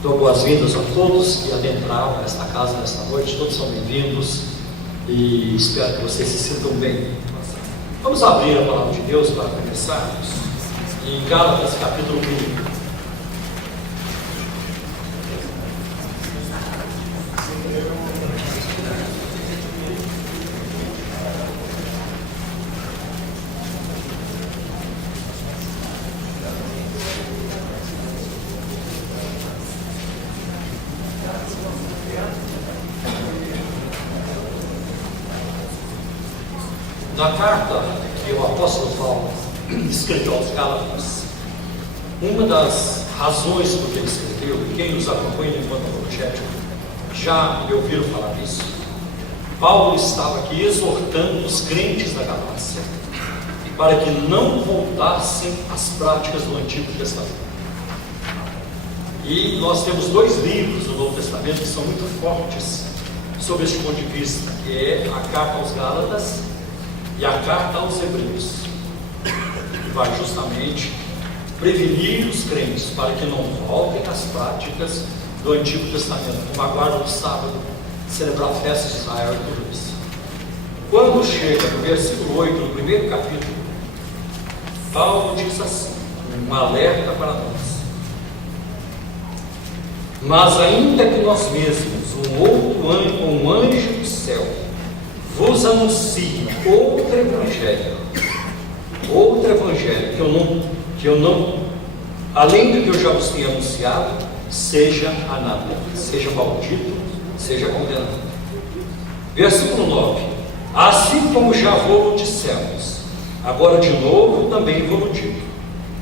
Dou boas-vindas a todos que adentraram esta casa nesta noite. Todos são bem-vindos e espero que vocês se sintam bem. Vamos abrir a palavra de Deus para começarmos em Gálatas capítulo 1. Na carta que o apóstolo Paulo escreveu aos Gálatas, uma das razões por que ele escreveu, e quem nos acompanha enquanto apologético já me ouviram falar disso, Paulo estava aqui exortando os crentes da Galácia para que não voltassem às práticas do Antigo Testamento. E nós temos dois livros do Novo Testamento que são muito fortes sobre este ponto de vista, que é a carta aos Gálatas e a carta aos Hebreus, que vai justamente prevenir os crentes para que não voltem às práticas do Antigo Testamento, como a guarda do sábado, celebrar festas de Israel e tudo isso. Quando chega no versículo 8, no primeiro capítulo, Paulo diz assim, um alerta para nós: mas ainda que nós mesmos, um anjo do céu, vos anuncie outro evangelho que eu não, além do que eu já vos tenho anunciado, seja anátema, seja maldito, seja condenado. Versículo 9: assim como já vos dissemos, agora de novo também vos digo: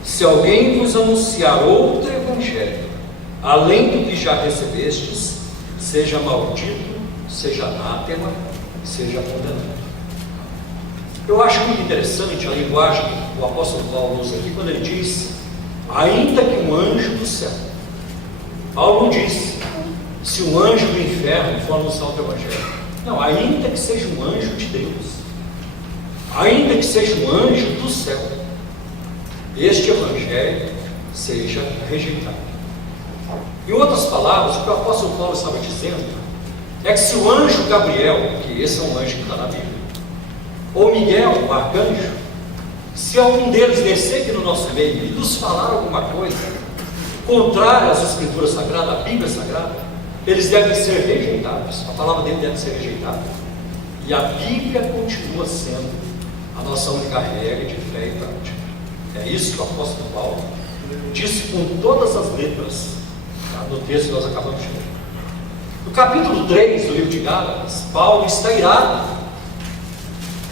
se alguém vos anunciar outro evangelho, além do que já recebestes, seja maldito, seja anátema, seja condenado. Eu acho muito interessante a linguagem que o apóstolo Paulo usa aqui quando ele diz, ainda que um anjo do céu. Paulo não disse, se um anjo do inferno for anunciar o teu evangelho. Não, ainda que seja um anjo de Deus, ainda que seja um anjo do céu, este evangelho seja rejeitado. Em outras palavras, o que o apóstolo Paulo estava dizendo é que se o anjo Gabriel, que esse é um anjo que está na Bíblia, ou Miguel, o arcanjo, se algum deles descer aqui no nosso meio e nos falar alguma coisa contrária às Escrituras Sagradas, à Bíblia Sagrada, eles devem ser rejeitados, a palavra dele deve ser rejeitada, e a Bíblia continua sendo a nossa única regra de fé e prática. É isso que o apóstolo Paulo disse com todas as letras, tá, no texto que nós acabamos de ler. No capítulo 3 do livro de Gálatas, Paulo está irado,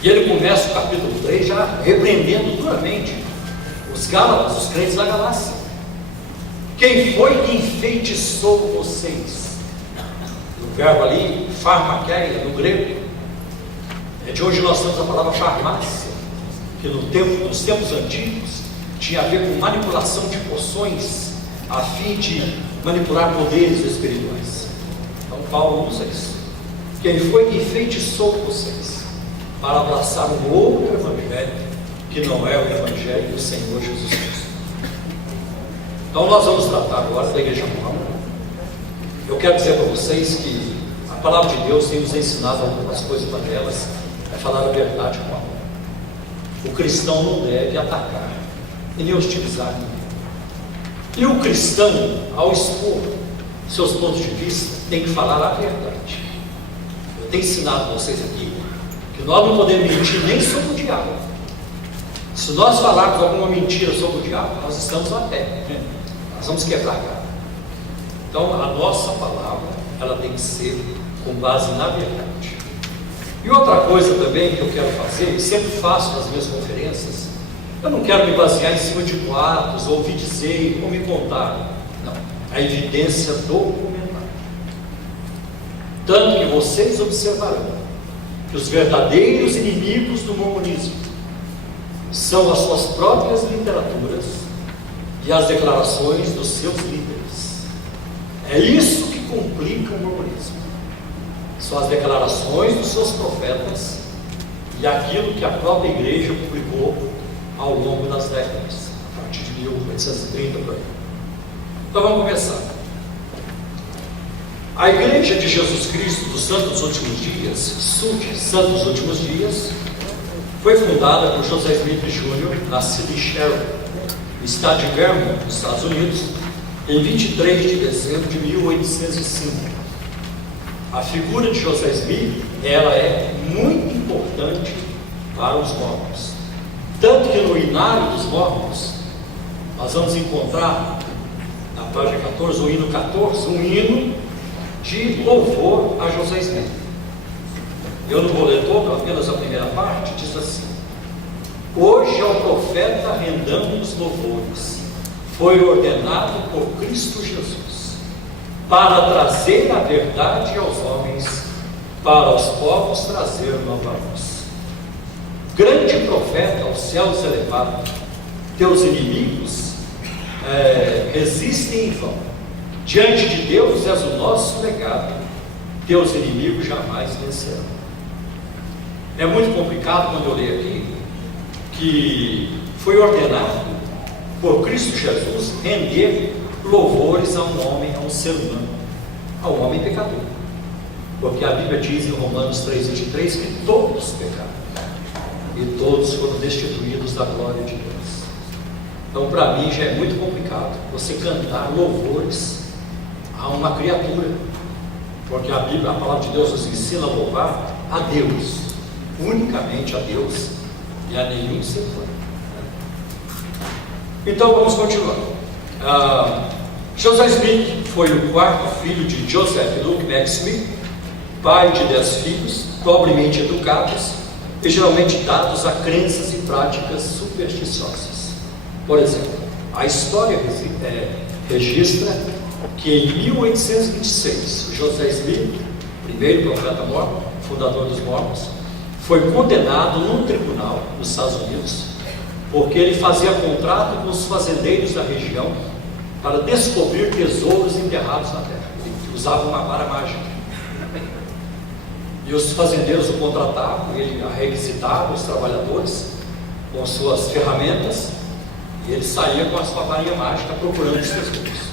e ele começa o capítulo 3 já repreendendo duramente os Gálatas, os crentes da Galácia. Quem foi que enfeitiçou vocês? O verbo ali, farmakeia, no grego, é de onde nós temos a palavra farmácia, que nos tempos antigos tinha a ver com manipulação de poções, a fim de manipular poderes espirituais. Então Paulo usa isso. Quem foi que enfeitiçou vocês para abraçar um outro evangelho que não é o evangelho do Senhor Jesus Cristo? Então nós vamos tratar agora da igreja romana. Eu quero dizer para vocês que a palavra de Deus tem nos ensinado algumas coisas, uma delas é falar a verdade com amor. O cristão não deve atacar e nem hostilizar ninguém. E o cristão, ao expor seus pontos de vista, tem que falar a verdade. Eu tenho ensinado vocês aqui que nós não podemos mentir nem sobre o diabo. Se nós falarmos alguma mentira sobre o diabo, nós estamos a pé, nós vamos quebrar a cara. Então a nossa palavra, ela tem que ser com base na verdade. E outra coisa também que eu quero fazer, e sempre faço nas minhas conferências, eu não quero me basear em cima de boatos, ou ouvir dizer, ou me contar. Não, a evidência documentada. Tanto que vocês observarão que os verdadeiros inimigos do mormonismo são as suas próprias literaturas e as declarações dos seus líderes. É isso que complica o mormonismo. São as declarações dos seus profetas e aquilo que a própria igreja publicou ao longo das décadas, a partir de 1830 por aí. Então vamos começar. A Igreja de Jesus Cristo dos Santos Últimos Dias, SUD, Santos Últimos Dias, foi fundada por José Smith Jr., nascido em Sharon, no estado de Vermont, nos Estados Unidos, em 23 de dezembro de 1805. A figura de José Smith, ela é muito importante para os mormons. Tanto que no Inário dos Mormons, nós vamos encontrar, na página 14, o hino 14, um hino de louvor a José Smith. Eu não vou ler todo, apenas a primeira parte. Diz assim: hoje ao profeta rendamos louvores, foi ordenado por Cristo Jesus, para trazer a verdade aos homens, para os povos trazer nova luz. Grande profeta aos céus elevado, teus inimigos resistem em vão. Diante de Deus és o nosso legado, teus inimigos jamais vencerão. É muito complicado quando eu leio aqui que foi ordenado por Cristo Jesus render louvores a um homem, a um ser humano, a um homem pecador, porque a Bíblia diz em Romanos 3,23 que todos pecaram e todos foram destituídos da glória de Deus. Então, para mim, já é muito complicado você cantar louvores a uma criatura, porque a Bíblia, a palavra de Deus nos ensina a louvar a Deus, unicamente a Deus e a nenhum ser humano. Então vamos continuar. José Smith foi o quarto filho de Joseph Luke Mack Smith, pai de 10 filhos, pobremente educados e geralmente dados a crenças e práticas supersticiosas. Por exemplo, a história registra que em 1826, José Smith, primeiro profeta mormon, fundador dos mormons, foi condenado num tribunal nos Estados Unidos, porque ele fazia contrato com os fazendeiros da região para descobrir tesouros enterrados na terra. Ele usava uma vara mágica. E os fazendeiros o contratavam, ele requisitava os trabalhadores com suas ferramentas, e ele saía com a sua varinha mágica procurando os tesouros.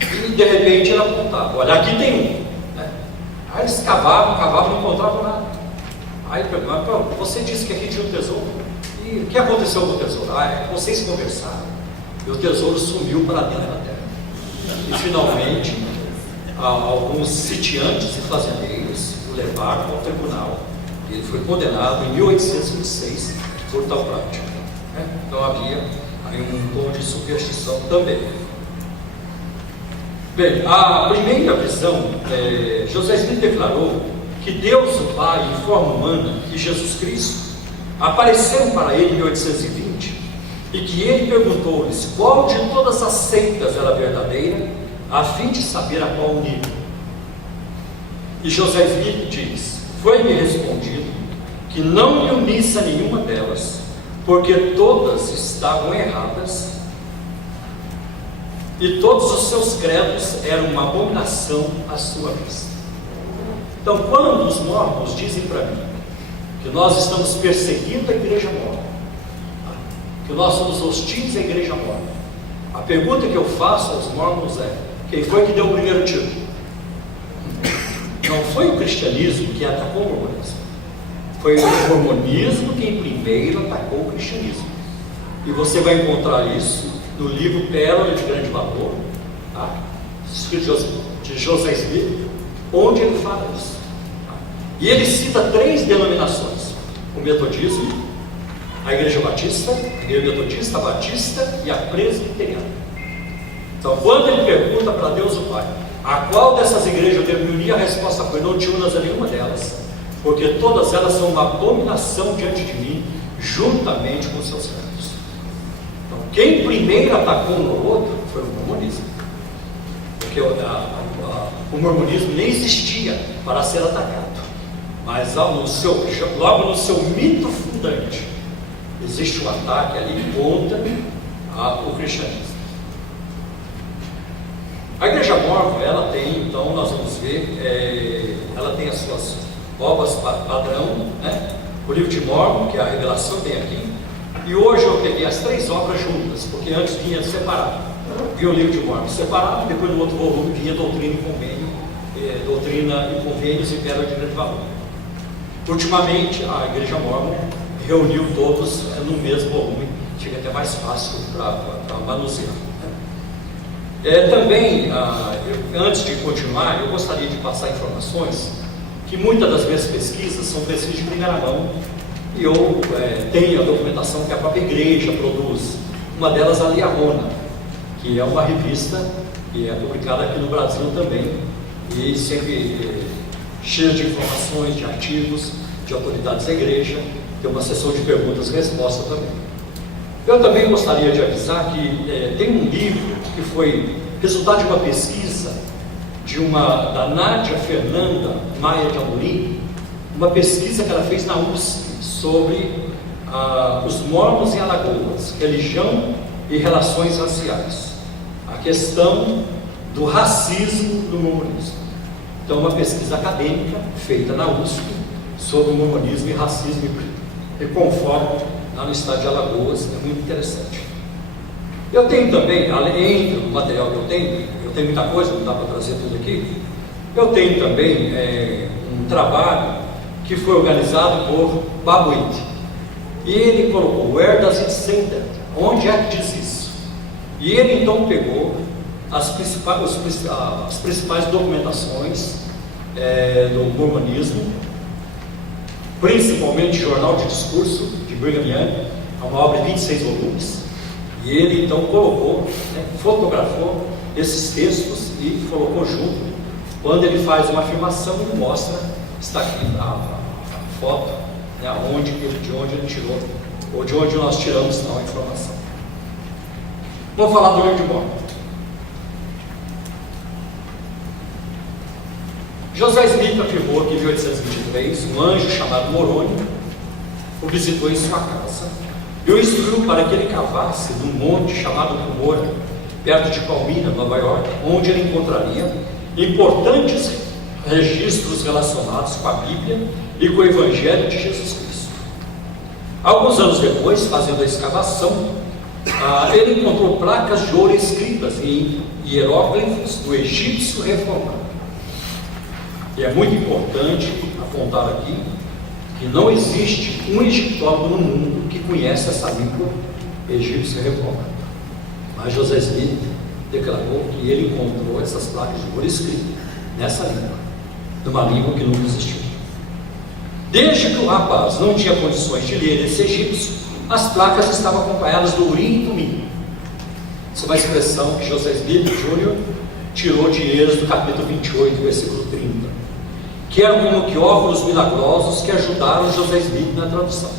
E de repente ele apontava: olha, aqui tem um. Aí eles cavavam, não encontravam nada. Aí ele perguntava: você disse que aqui tinha um tesouro, e o que aconteceu com o tesouro? Vocês conversaram e o tesouro sumiu para dentro da terra. E finalmente alguns sitiantes e fazendeiros o levaram ao tribunal e ele foi condenado em 1826 por tal prática. Então havia aí um tom de superstição também. Bem, a primeira visão, José Smith declarou que Deus, o Pai, em forma humana, e Jesus Cristo apareceram para ele em 1820 e que ele perguntou-lhes qual de todas as seitas era verdadeira, a fim de saber a qual unir. E José Smith diz: foi-me respondido que não me unisse a nenhuma delas, porque todas estavam erradas e todos os seus credos eram uma abominação à sua vista. Então, quando os mormons dizem para mim que nós estamos perseguindo a igreja mormon, que nós somos hostis à igreja mormon, a pergunta que eu faço aos mormons é: quem foi que deu o primeiro tiro? Não foi o cristianismo que atacou o mormonismo, foi o mormonismo quem primeiro atacou o cristianismo. E você vai encontrar isso no livro Pérola de Grande Valor, escrito de José Smith, onde ele fala isso. E ele cita 3 denominações: o metodismo, a igreja batista, a igreja metodista, a batista e a presbiteriana. Então, quando ele pergunta para Deus o Pai a qual dessas igrejas eu devo me unir, a resposta foi: não te unas a nenhuma delas, porque todas elas são uma abominação diante de mim, juntamente com seus servos. Então, quem primeiro atacou um no outro foi o mormonismo, porque o mormonismo nem existia para ser atacado, mas logo no seu mito fundante existe um ataque ali contra o cristianismo. A igreja mormon, ela tem, então nós vamos ver, ela tem as suas obras padrão, né? O livro de Mormon, que é a revelação, tem aqui. E hoje eu peguei as 3 obras juntas, porque antes vinha separado. vinha o livro de Mormon separado, depois no outro volume vinha Doutrina e Convênios e Pérola de Grande Valor. Ultimamente, a Igreja Mormon reuniu todos no mesmo volume, fica até mais fácil para manusear. Também, antes de continuar, eu gostaria de passar informações que muitas das minhas pesquisas são pesquisas de primeira mão, e eu tenho a documentação que a própria igreja produz. Uma delas, a Liahona, que é uma revista que é publicada aqui no Brasil também, e sempre cheia de informações, de artigos, de autoridades da igreja, tem uma sessão de perguntas e respostas também. Eu também gostaria de avisar que tem um livro que foi resultado de uma pesquisa da Nádia Fernanda Maia de Amorim, uma pesquisa que ela fez na USP sobre os mormons em Alagoas, religião e relações raciais, a questão do racismo do mormonismo. Então, uma pesquisa acadêmica feita na USP sobre o mormonismo e racismo e conforme lá no estado de Alagoas, é muito interessante. Eu tenho também, entre o material que eu tenho muita coisa, não dá para trazer tudo aqui, eu tenho também um trabalho que foi organizado por Babuit, e ele colocou, where does it say that? Onde é que diz isso? E ele então pegou as principais documentações do mormonismo, principalmente Jornal de Discurso de Brigham Young, uma obra de 26 volumes, e ele então colocou, fotografou esses textos e colocou junto. Quando ele faz uma afirmação, ele mostra, está aqui a foto, de onde ele tirou, ou de onde nós tiramos tal informação. Vamos falar do livro de Mormon. José Smith afirmou que em 1823 um anjo chamado Moroni o visitou em sua casa e o instruiu para que ele cavasse num monte chamado Cumorah, perto de Palmyra, Nova York, onde ele encontraria importantes registros relacionados com a Bíblia e com o Evangelho de Jesus Cristo. Alguns anos depois, fazendo a escavação, ele encontrou placas de ouro escritas em hieróglifos do egípcio reformado. E é muito importante apontar aqui que não existe um egiptólogo no mundo que conhece essa língua egípcia reformada. Mas José Smith declarou que ele encontrou essas placas de ouro escritas nessa língua, numa língua que nunca existiu. Desde que o rapaz não tinha condições de ler esse egípcio, as placas estavam acompanhadas do Urim e Tumim. Essa é uma expressão que José Smith Jr. tirou de Êxodo, capítulo 28, versículo 30, que eram como que óvulos milagrosos que ajudaram José Smith na tradução.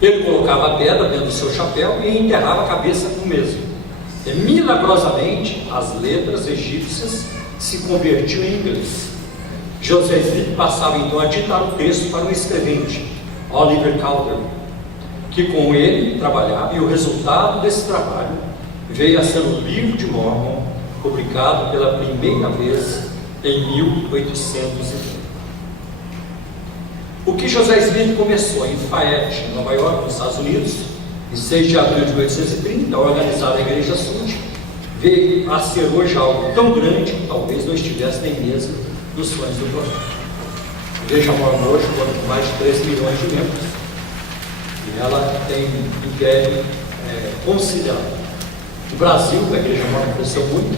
Ele colocava a pedra dentro do seu chapéu e enterrava a cabeça no mesmo. E milagrosamente as letras egípcias se convertiam em inglês. José Smith passava então a ditar o texto para um escrevente, Oliver Cowdery, que com ele trabalhava, e o resultado desse trabalho veio a ser o Livro de Mormon, publicado pela primeira vez em 1830. O que José Smith começou em Fayette, Nova York, nos Estados Unidos, em 6 de abril de 1830, a organizar a Igreja Sud, veio a ser hoje algo tão grande que talvez não estivesse nem mesmo nos sonhos do profeta. A Igreja Mormon hoje conta com mais de 3 milhões de membros, e ela tem um império considerável. No Brasil, a Igreja Mormon cresceu muito,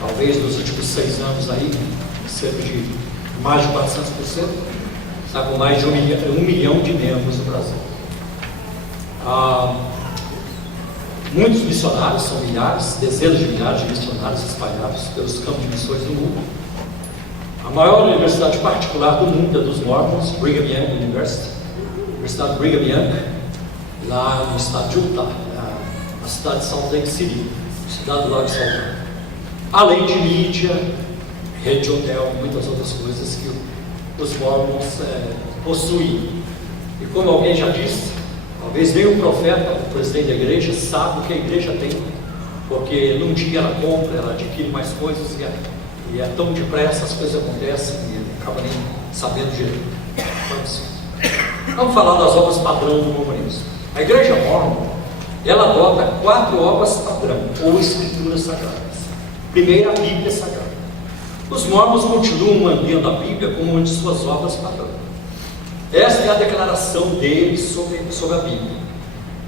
talvez nos últimos 6 anos aí, cerca de mais de 400%, está com mais de 1 milhão de membros no Brasil. Muitos missionários, são milhares, dezenas de milhares de missionários espalhados pelos campos de missões do mundo. A maior universidade particular do mundo é dos Mormons, Brigham Young University, Universidade Brigham Young, lá no estado de Utah, na cidade de Salt Lake City, cidade do lago de Salt Lake. Além de mídia, rede de hotel, muitas outras coisas que os Mormons possuem. E como alguém já disse, talvez nem o profeta, o presidente da igreja, sabe o que a igreja tem, porque num dia ela compra, ela adquire mais coisas, e é tão depressa, as coisas acontecem e ele acaba nem sabendo direito. Vamos falar das obras padrão do mormonismo. A Igreja Mormon ela adota 4 obras padrão, ou escrituras sagradas. Primeiro, a Bíblia Sagrada. Os mormons continuam mantendo a Bíblia como uma de suas obras padrão. Esta é a declaração deles sobre a Bíblia.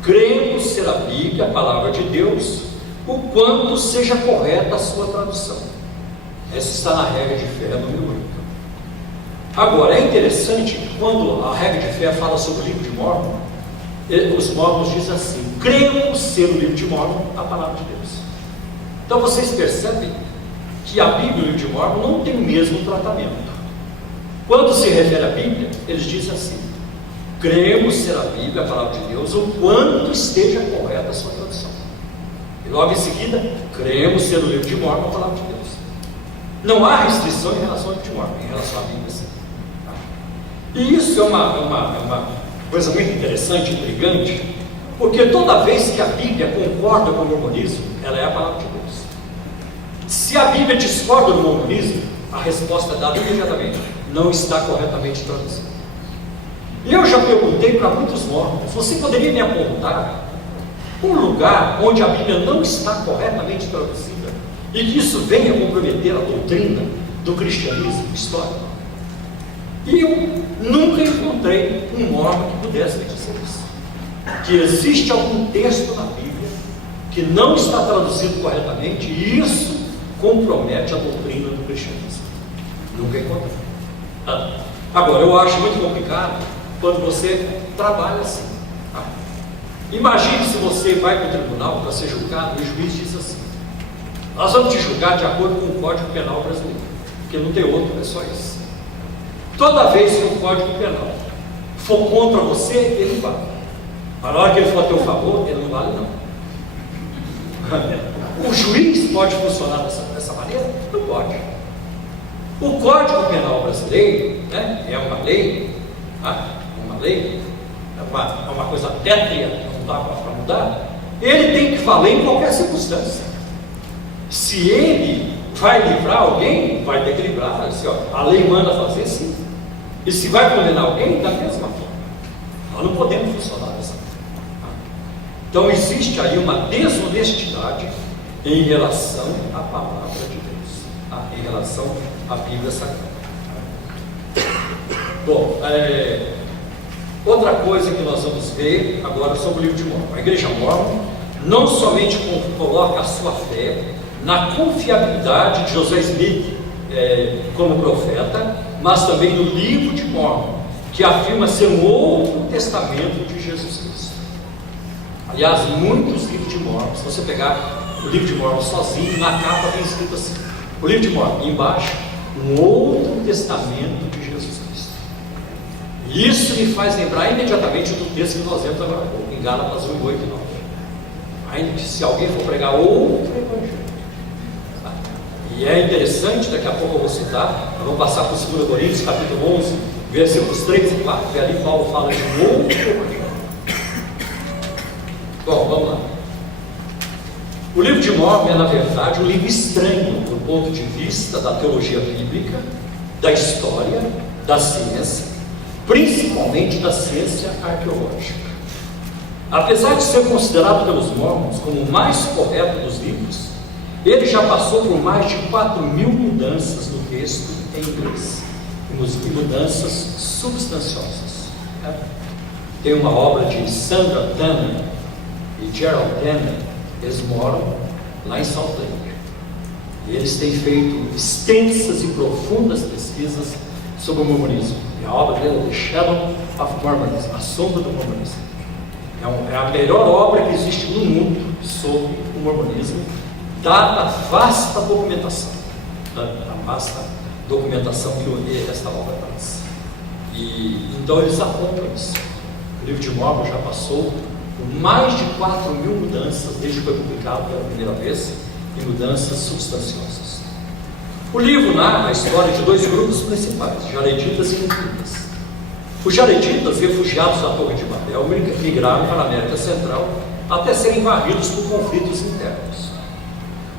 Cremos ser a Bíblia, a palavra de Deus, o quanto seja correta a sua tradução. Essa está na regra de fé número 8. Agora, é interessante que quando a regra de fé fala sobre o livro de Mórmon, os mormons dizem assim: cremos ser o livro de Mórmon a palavra de Deus. Então vocês percebem que a Bíblia e o livro de Mórmon não tem o mesmo tratamento. Quando se refere à Bíblia, eles dizem assim: cremos ser a Bíblia, a palavra de Deus, o quanto esteja correta a sua tradução. E logo em seguida, cremos ser o livro de Mórmon, a palavra de Deus. Não há restrição em relação ao livro de Mórmon, em relação à Bíblia, sim. E isso é uma coisa muito interessante, intrigante, porque toda vez que a Bíblia concorda com o mormonismo, ela é a palavra de Deus. Se a Bíblia discorda do mormonismo, a resposta é dada imediatamente: não está corretamente traduzida. Eu já perguntei para muitos mormons: você poderia me apontar um lugar onde a Bíblia não está corretamente traduzida e que isso venha comprometer a doutrina do cristianismo histórico? E eu nunca encontrei um mormon que pudesse me dizer isso, que existe algum texto na Bíblia que não está traduzido corretamente e isso compromete a doutrina do cristianismo. Nunca encontrei. Agora, eu acho muito complicado quando você trabalha assim. Imagine se você vai para o tribunal para ser julgado e o juiz diz assim: nós vamos te julgar de acordo com o Código Penal brasileiro, porque não tem outro, é só isso. Toda vez que o Código Penal for contra você, ele vale. Mas na hora que ele for a teu favor, ele não vale não. O juiz pode funcionar dessa maneira? Não pode. O Código Penal brasileiro, né, é uma lei, é uma coisa tétrea, não dá para mudar. Ele tem que valer em qualquer circunstância. Se ele vai livrar alguém, vai ter que livrar. Assim, ó, a lei manda fazer sim. E se vai condenar alguém, da mesma forma. Nós não podemos funcionar dessa forma. Então existe aí uma desonestidade em relação à palavra de Deus, em relação à Bíblia Sagrada. Bom, outra coisa que nós vamos ver agora sobre o livro de Mórmon. A Igreja Mórmon não somente coloca a sua fé na confiabilidade de José Smith como profeta, mas também no livro de Mórmon, que afirma ser um outro testamento de Jesus Cristo. Aliás, muitos livros de Mórmon, se você pegar o livro de Mórmon sozinho, na capa tem escrito assim: o livro de Mórmon, embaixo, um outro testamento de Jesus Cristo. E isso me faz lembrar imediatamente do texto que nós vemos agora, em Gálatas 1, 8 e 9. Ainda que se alguém for pregar outro evangelho. E é interessante, daqui a pouco eu vou citar, nós vamos passar para o 2 Coríntios, capítulo 11, versículos 3 e 4, e ali Paulo fala de um outro evangelho. Bom, vamos lá. O livro de Mórmon é, na verdade, um livro estranho do ponto de vista da teologia bíblica, da história, da ciência, principalmente da ciência arqueológica. Apesar de ser considerado pelos mormons como o mais correto dos livros, ele já passou por mais de 4.000 mudanças no texto em inglês, e mudanças substanciosas. Tem uma obra de Sandra Tanner e Gerald Tanner, eles moram lá em Salt Lake. E eles têm feito extensas e profundas pesquisas sobre o mormonismo. E a obra dele é The Shadow of Mormonism, a sombra do mormonismo. É a melhor obra que existe no mundo sobre o mormonismo, dada a vasta documentação, que esta obra traz. E então eles apontam isso. O livro de Mórmon já passou por mais de 4.000 mudanças desde que foi publicado pela primeira vez, e mudanças substanciosas. O livro narra a história de dois grupos principais, jareditas e ninivitas. Os jareditas, refugiados da Torre de Babel, migraram para a América Central até serem varridos por conflitos internos.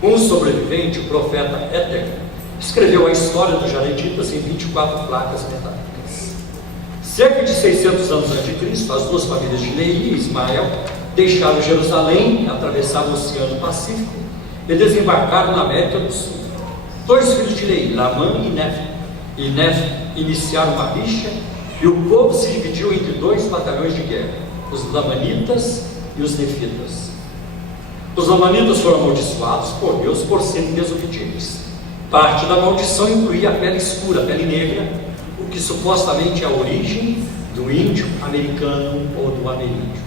Um sobrevivente, o profeta Éter, escreveu a história dos jareditas em 24 placas metálicas. Cerca de 600 anos antes de Cristo, as duas famílias de Leí e Ismael deixaram Jerusalém, atravessaram o Oceano Pacífico e desembarcaram na América do Sul. 2 filhos de Leí, Lamã e Nefe. E Nefe iniciaram uma rixa, e o povo se dividiu entre 2 batalhões de guerra, os Lamanitas e os Nefitas. Os Lamanitas foram amaldiçoados por Deus por serem desobedientes. Parte da maldição incluía a pele escura, a pele negra, o que supostamente é a origem do índio americano ou do ameríndio.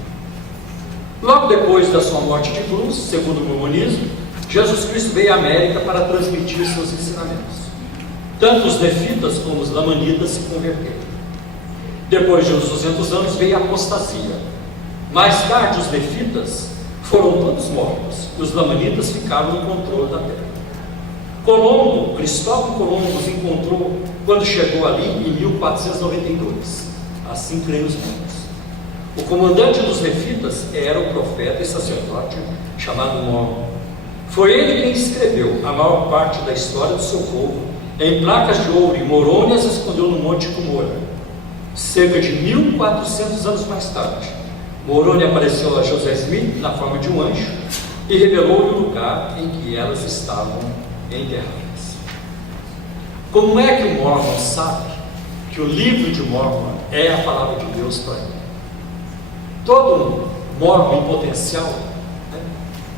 Logo depois da sua morte de cruz, segundo o mormonismo, Jesus Cristo veio à América para transmitir seus ensinamentos. Tanto os nefitas como os lamanitas se converteram. Depois de uns 200 anos veio a apostasia. Mais tarde os nefitas foram todos mortos e os lamanitas ficaram no controle da terra. Cristóvão Colombo os encontrou quando chegou ali em 1492. Assim creem os mortos. O comandante dos nefitas era o profeta e sacerdote chamado Mormon. Foi ele quem escreveu a maior parte da história do seu povo em placas de ouro e Moroni as escondeu no Monte Cumorah. Cerca de 1400 anos mais tarde, Moroni apareceu a José Smith na forma de um anjo e revelou-lhe o lugar em que elas estavam enterradas. Como é que o Mormon sabe que o livro de Mormon é a palavra de Deus para ele? Todo Mormon em potencial,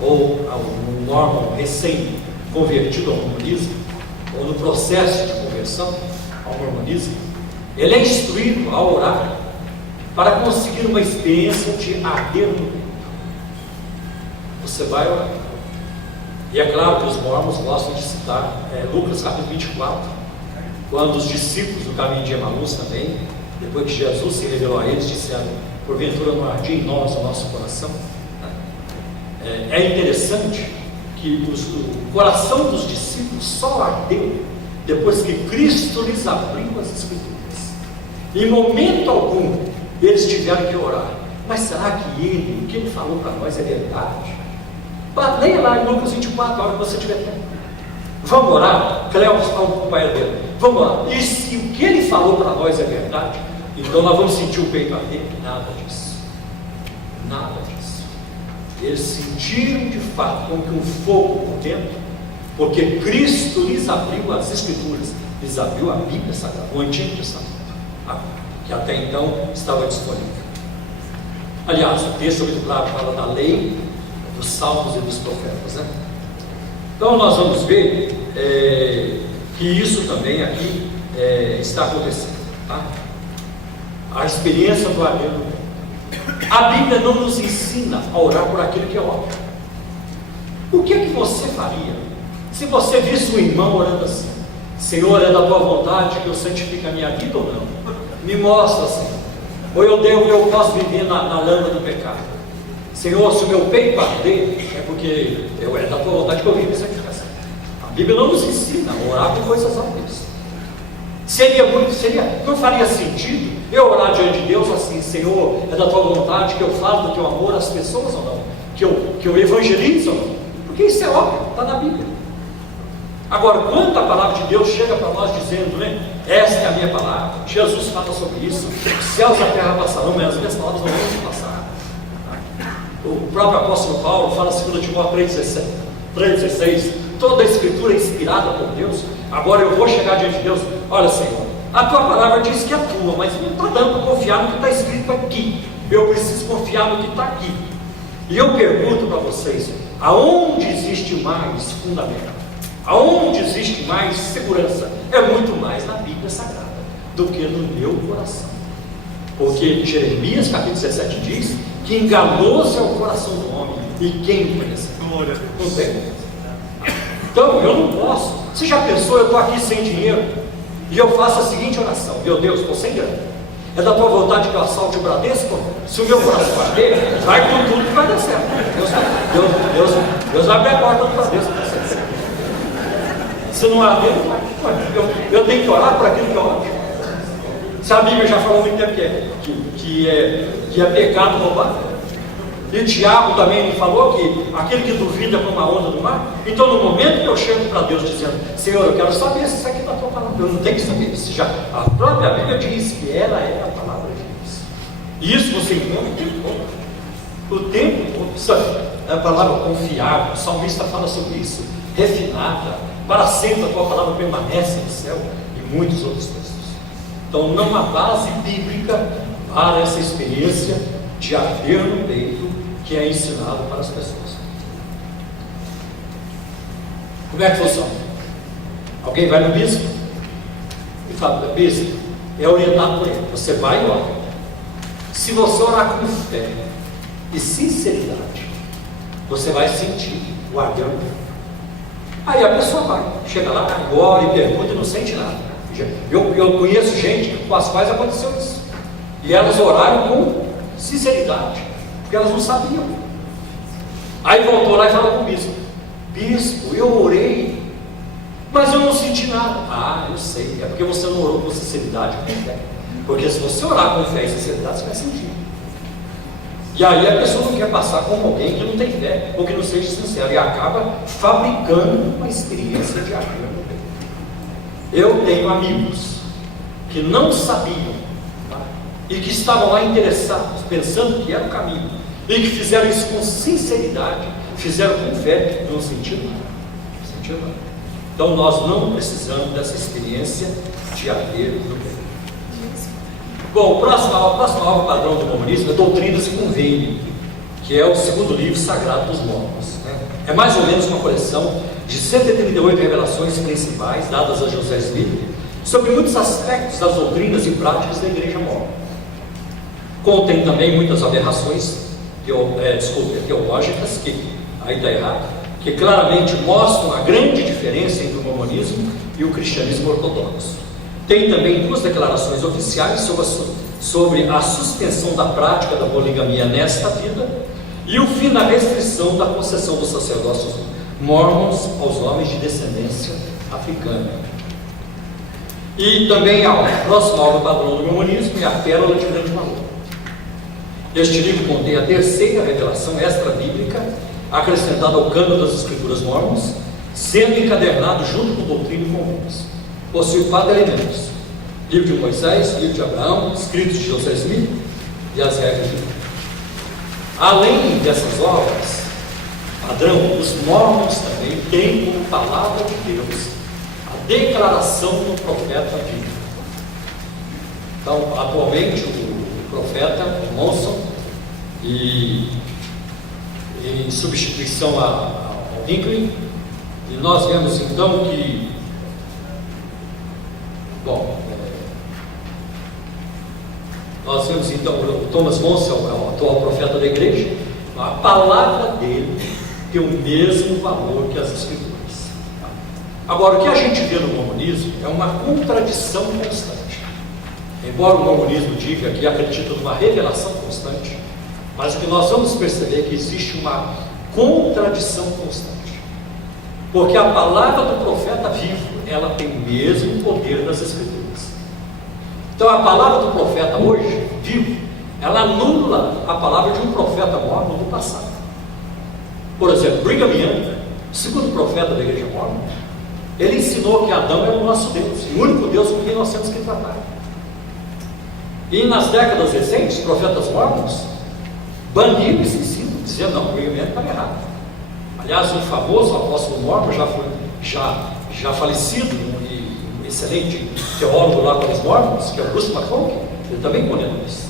ou um Mormon recém-convertido ao mormonismo, ou no processo de conversão ao mormonismo, ele é instruído a orar para conseguir uma experiência de arder no peito. Você vai orar. E é claro que os mormons gostam de citar Lucas capítulo 24, quando os discípulos do caminho de Emaús também, depois que Jesus se revelou a eles, disseram: porventura não ardia em nós o nosso coração? É interessante que o coração dos discípulos só ardeu depois que Cristo lhes abriu as Escrituras. Em momento algum eles tiveram que orar: mas será que o que ele falou para nós é verdade? Leia lá em Lucas 24, a hora que você tiver tempo. Vamos orar? Cleófas fala com o pai dele: vamos orar. E se o que ele falou para nós é verdade, então nós vamos sentir o peito arder? Nada disso. Nada disso. Eles sentiram de fato como que um fogo por dentro, porque Cristo lhes abriu as Escrituras, lhes abriu a Bíblia Sagrada, o Antigo Testamento, que até então estava disponível. Aliás, o texto muito claro fala da lei, dos salmos e dos profetas, né? Então nós vamos ver que isso também aqui está acontecendo, tá? A experiência do arder no peito. A Bíblia não nos ensina a orar por aquilo que é óbvio. O que é que você faria se você visse um irmão orando assim: Senhor, é da tua vontade que eu santifique a minha vida ou não? Me mostra, Senhor. Ou eu posso viver na lama do pecado. Senhor, se o meu peito arder, é porque é da tua vontade que eu vivo em santificação. A Bíblia não nos ensina a orar por coisas óbvias. Não faria sentido eu orar diante de Deus assim: Senhor, é da tua vontade que eu falo do teu amor às pessoas ou não? Que eu evangelize ou não? Porque isso é óbvio, está na Bíblia. Agora, quando a palavra de Deus chega para nós dizendo, né, esta é a minha palavra, Jesus fala sobre isso: os céus e a terra passarão, mas as minhas palavras não vão passar. O próprio apóstolo Paulo fala em 2 Timóteo 3,16: toda a escritura é inspirada por Deus. Agora eu vou chegar diante de Deus: olha, Senhor, a tua palavra diz que é tua, mas não está dando para confiar no que está escrito aqui. Eu preciso confiar no que está aqui. E eu pergunto para vocês: aonde existe mais fundamento, aonde existe mais segurança? É muito mais na Bíblia Sagrada do que no meu coração. Porque Jeremias capítulo 17 diz que enganoso é o coração do homem, e quem o conhece? Não tem. Então eu não posso. Você já pensou, eu estou aqui sem dinheiro e eu faço a seguinte oração: meu Deus, estou sem grana, é da tua vontade que eu assalte o Bradesco? Se o meu coração arder, vai com tudo que vai dar certo. Deus vai abrir a porta do Bradesco. Se não arder, não vai. Eu tenho que orar por aquilo que é óbvio. Se a Bíblia já falou muito tempo que é pecado roubar, e Tiago também falou que aquele que duvida como a onda do mar. Então, no momento que eu chego para Deus dizendo: Senhor, eu quero saber se isso aqui está a tua palavra, eu não tenho que saber isso. Já a própria Bíblia diz que ela é a palavra de Deus. E isso você encontra o tempo todo. O tempo todo, a palavra confiável, o salmista fala sobre isso, refinada, para sempre a tua palavra permanece no céu, e muitos outros textos. Então não há base bíblica para essa experiência de arder no peito que é ensinado para as pessoas. Como é que funciona? Alguém vai no bispo e fala: bispo, é orientado por ele, você vai e ora. Se você orar com fé e sinceridade, você vai sentir o arder no peito. Aí a pessoa vai, chega lá, ora e pergunta e não sente nada. Eu conheço gente com as quais aconteceu isso, e elas oraram com sinceridade, porque elas não sabiam. Aí voltou lá e falou com o bispo: bispo, eu orei, mas eu não senti nada. Ah, eu sei, é porque você não orou com sinceridade e com fé. Porque se você orar com fé e sinceridade, você vai sentir. E aí a pessoa não quer passar como alguém que não tem fé, ou que não seja sincero, e acaba fabricando uma experiência de arder no peito. Eu tenho amigos que não sabiam, tá? E que estavam lá interessados, pensando que era o caminho, e que fizeram isso com sinceridade, fizeram com fé, não sentiram nada. Não sentiram nada. Então nós não precisamos dessa experiência de arder no peito. Bom, o próximo alvo padrão do mormonismo é Doutrinas e Convênio, que é o segundo livro sagrado dos mormons, né? É mais ou menos uma coleção de 138 revelações principais dadas a José Smith sobre muitos aspectos das doutrinas e práticas da igreja mormon. Contém também muitas aberrações teológicas, que aí está errado, que claramente mostram a grande diferença entre o mormonismo e o cristianismo ortodoxo. Tem também duas declarações oficiais sobre a suspensão da prática da poligamia nesta vida e o fim da restrição da concessão dos sacerdócios mormons aos homens de descendência africana. E também há o próximo alvo padrão do mormonismo e a pérola de grande valor. Este livro contém a terceira revelação extra-bíblica acrescentada ao cânon das escrituras mormons, sendo encadernado junto com doutrina e convênios. Possui 4 elementos: livro de Moisés, livro de Abraão, escritos de José Smith e as regras de Deus. Além dessas obras padrão, os mormons também têm como palavra de Deus a declaração do profeta vivo. Então, atualmente o profeta, o Monson, e em substituição ao Hinckley, e nós vemos então que nós vemos então o Thomas Monson, é o atual profeta da igreja. A palavra dele tem o mesmo valor que as escrituras. Agora, o que a gente vê no mormonismo é uma contradição constante. Embora o mormonismo diga que acredita numa revelação constante, mas o que nós vamos perceber é que existe uma contradição constante. Porque a palavra do profeta vivo, ela tem o mesmo poder das escrituras. Então a palavra do profeta hoje, vivo, ela anula a palavra de um profeta mormon do passado. Por exemplo, Brigham Young, segundo profeta da igreja mormon, ele ensinou que Adão era o nosso Deus, o único Deus com quem nós temos que tratar. E nas décadas recentes, os profetas mormons baniram esse ensino, dizendo: não, Brigham Young estava errado. Aliás, um famoso apóstolo mormon, já falecido, um excelente teólogo lá com os mormons, que é Augusto McConkie, ele também condenou isso.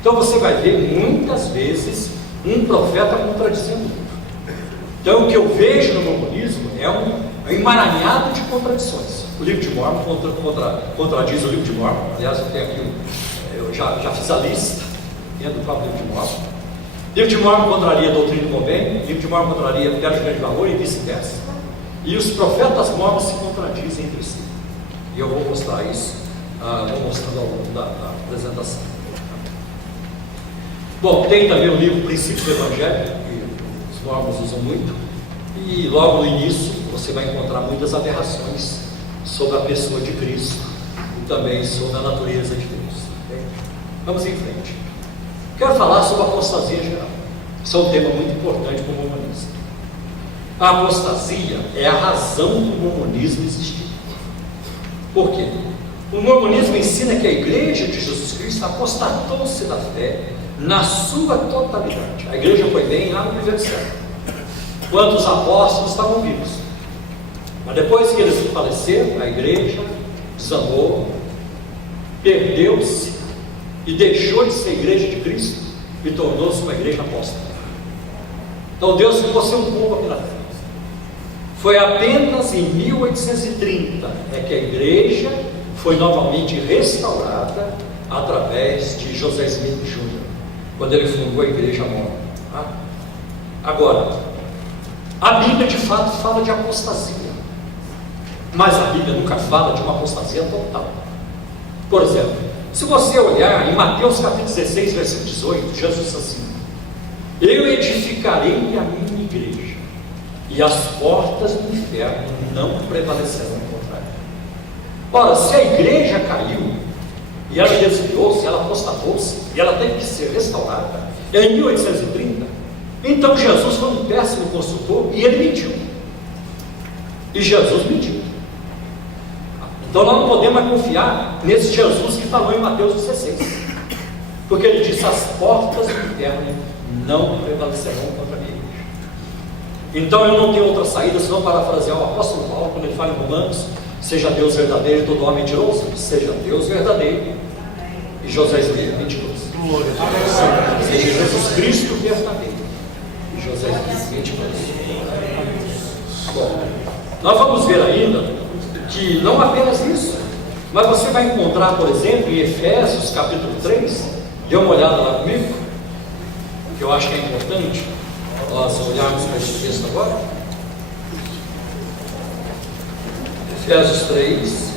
Então você vai ver muitas vezes um profeta contradizendo o outro. Então o que eu vejo no mormonismo é um emaranhado de contradições. O livro de Mormon contradiz o livro de Mormon. Aliás, eu tenho aqui, eu já fiz a lista dentro do próprio livro de Mormon. O livro de Mormon contraria a doutrina do convênio, o livro de Mormon contraria a pérola de grande valor e vice-versa. E os profetas mormons se contradizem entre si. E eu vou mostrar isso, vou mostrando ao longo da apresentação. Bom, tem também o livro Princípios do Evangelho, que os mormons usam muito, e logo no início você vai encontrar muitas aberrações sobre a pessoa de Cristo e também sobre a natureza de Deus. Okay? Vamos em frente. Quero falar sobre a apostasia geral. Isso é um tema muito importante para o mormonismo. A apostasia é a razão do mormonismo existir. Por quê? O mormonismo ensina que a igreja de Jesus Cristo apostatou-se da fé na sua totalidade. A igreja foi bem lá no primeiro século, quando os apóstolos estavam vivos. Mas depois que eles faleceram, a igreja desandou, perdeu-se e deixou de ser igreja de Cristo e tornou-se uma igreja apóstola. Então Deus ficou sem um povo aqui na terra. Foi apenas em 1830 que a igreja foi novamente restaurada através de José Smith Jr., quando ele fundou a igreja mormon. Agora, a Bíblia de fato fala de apostasia, mas a Bíblia nunca fala de uma apostasia total. Por exemplo, se você olhar em Mateus capítulo 16, versículo 18, Jesus diz assim: eu edificarei a minha igreja, e as portas do inferno não prevalecerão contra ela. Ora, se a igreja caiu, e ela desviou-se, ela apostatou-se, e ela teve que ser restaurada em 1830, então Jesus foi um péssimo construtor, e ele mentiu. E Jesus mentiu. Então nós não podemos mais confiar nesse Jesus que falou em Mateus 16, porque ele disse: as portas do inferno não prevalecerão contra a minha igreja. Então eu não tenho outra saída senão parafrasear o apóstolo Paulo quando ele fala em Romanos: seja Deus verdadeiro e todo homem mentiroso. Seja Deus verdadeiro e José Smith mentiroso. Seja Jesus Cristo verdadeiro e José Smith mentiroso. Bom, nós vamos ver ainda que não apenas isso, mas você vai encontrar, por exemplo, em Efésios capítulo 3, dê uma olhada lá comigo, que eu acho que é importante nós olharmos para esse texto agora. Efésios 3,